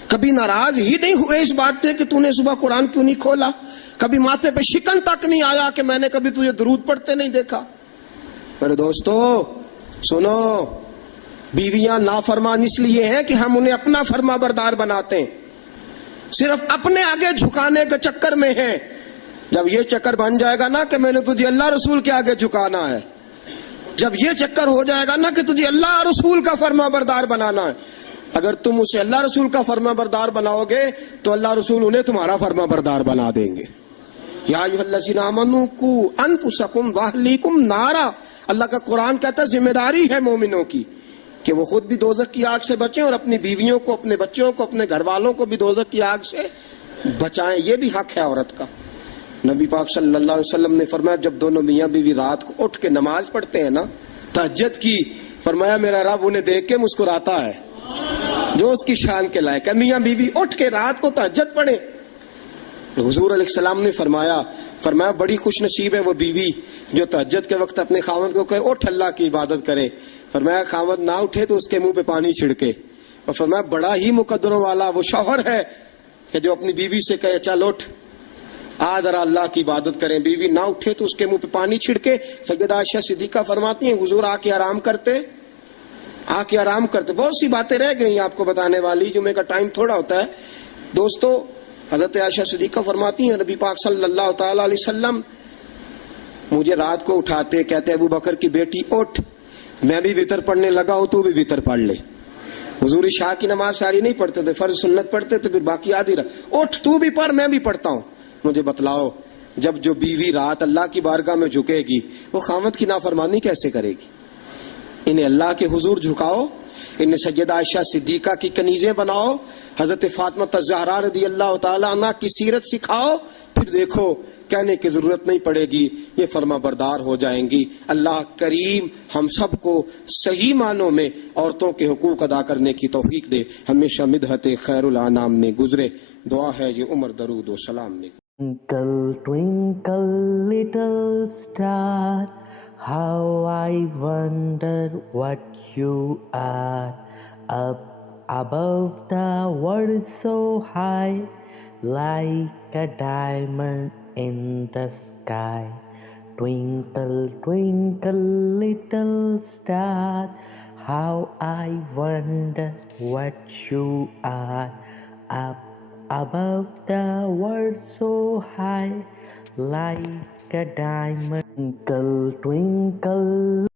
کبھی ناراض ہی نہیں ہوئے اس بات سے کہ تو نے صبح قرآن کیوں نہیں کھولا؟ کبھی ماتھے پہ شکن تک نہیں آیا کہ میں نے کبھی تجھے درود پڑھتے نہیں دیکھا؟ میرے دوستو سنو، بیویاں نافرمان اس لیے ہیں کہ ہم انہیں اپنا فرما بردار بناتے ہیں، صرف اپنے آگے جھکانے کے چکر میں ہیں. جب یہ چکر بن جائے گا نا کہ میں نے تجھے اللہ رسول کے آگے جھکانا ہے، جب یہ چکر ہو جائے گا نا کہ تجھے اللہ رسول کا فرما بردار بنانا ہے، اگر تم اسے اللہ رسول کا فرما بردار بناؤ گے تو اللہ رسول انہیں تمہارا فرما بردار بنا دیں گے. یا ایھا الذین آمنوا قوا انفسکم واہلیکم نارا. اللہ کا قرآن کہتا ہے ذمہ داری ہے مومنوں کی کہ وہ خود بھی دوزخ کی آگ سے بچیں اور اپنی بیویوں کو، اپنے بچوں کو، اپنے گھر والوں کو بھی دوزخ کی آگ سے بچائیں. یہ بھی حق ہے عورت کا. نبی پاک صلی اللہ علیہ وسلم نے فرمایا جب دونوں میاں بیوی رات کو اٹھ کے نماز پڑھتے ہیں نا تہجد کی، فرمایا میرا رب انہیں دیکھ کے مسکراتا ہے جو اس کی شان کے لائق ہے. میاں بیوی اٹھ کے رات کو تہجد پڑھیں. حضور علیہ السلام نے فرمایا بڑی خوش نصیب ہے وہ بیوی جو تہجد کے وقت اپنے خاوند کو کہے اٹھ اللہ کی عبادت کرے. فرمایا خاوند نہ اٹھے تو اس کے منہ پہ پانی چھڑکے. اور فرمایا بڑا ہی مقدروں والا وہ شوہر ہے کہ جو اپنی بیوی سے کہے چل اٹھ آ ذرا اللہ کی عبادت کریں. بیوی نہ اٹھے تو اس کے منہ پہ پانی چھڑکے. سیدہ عائشہ صدیقہ فرماتی ہیں حضور آ کے آرام کرتے. بہت سی باتیں رہ گئی آپ کو بتانے والی، جمعے کا ٹائم تھوڑا ہوتا ہے. دوستو حضرت عائشہ صدیقہ فرماتی ہیں نبی پاک صلی اللہ تعالی علیہ وسلم مجھے رات کو اٹھاتے، کہتے ابو بکر کی بیٹی اٹھ، میں بھی وتر پڑھنے لگا ہوں تو بھی وتر پڑھ لے. حضور عشاء کی نماز ساری نہیں پڑھتے تھے، فرض سنت پڑھتے تھے، پھر باقی آدھی رات اٹھ تو بھی پڑھ میں بھی پڑھتا ہوں. مجھے بتلاؤ جب جو بیوی رات اللہ کی بارگاہ میں جھکے گی وہ خاوند کی نافرمانی کیسے کرے گی؟ انہیں اللہ کے حضور جھکاؤ، انہیں سیدہ عائشہ صدیقہ کی کنیزیں بناؤ، حضرت فاطمہ الزہرا رضی اللہ تعالی عنہ کی سیرت سکھاؤ، پھر دیکھو کہنے کی ضرورت نہیں پڑے گی، یہ فرما بردار ہو جائیں گی. اللہ کریم ہم سب کو صحیح معنوں میں عورتوں کے حقوق ادا کرنے کی توفیق دے. ہمیشہ مدحت خیر الانام میں گزرے. دعا ہے یہ عمر درود و سلام میں. Twinkle, twinkle, little star, how I wonder what you are. Up above the world so high, like a diamond in the sky. Twinkle, twinkle, little star, how I wonder what you are. Up above the world so high, like a diamond. Twinkle, twinkle.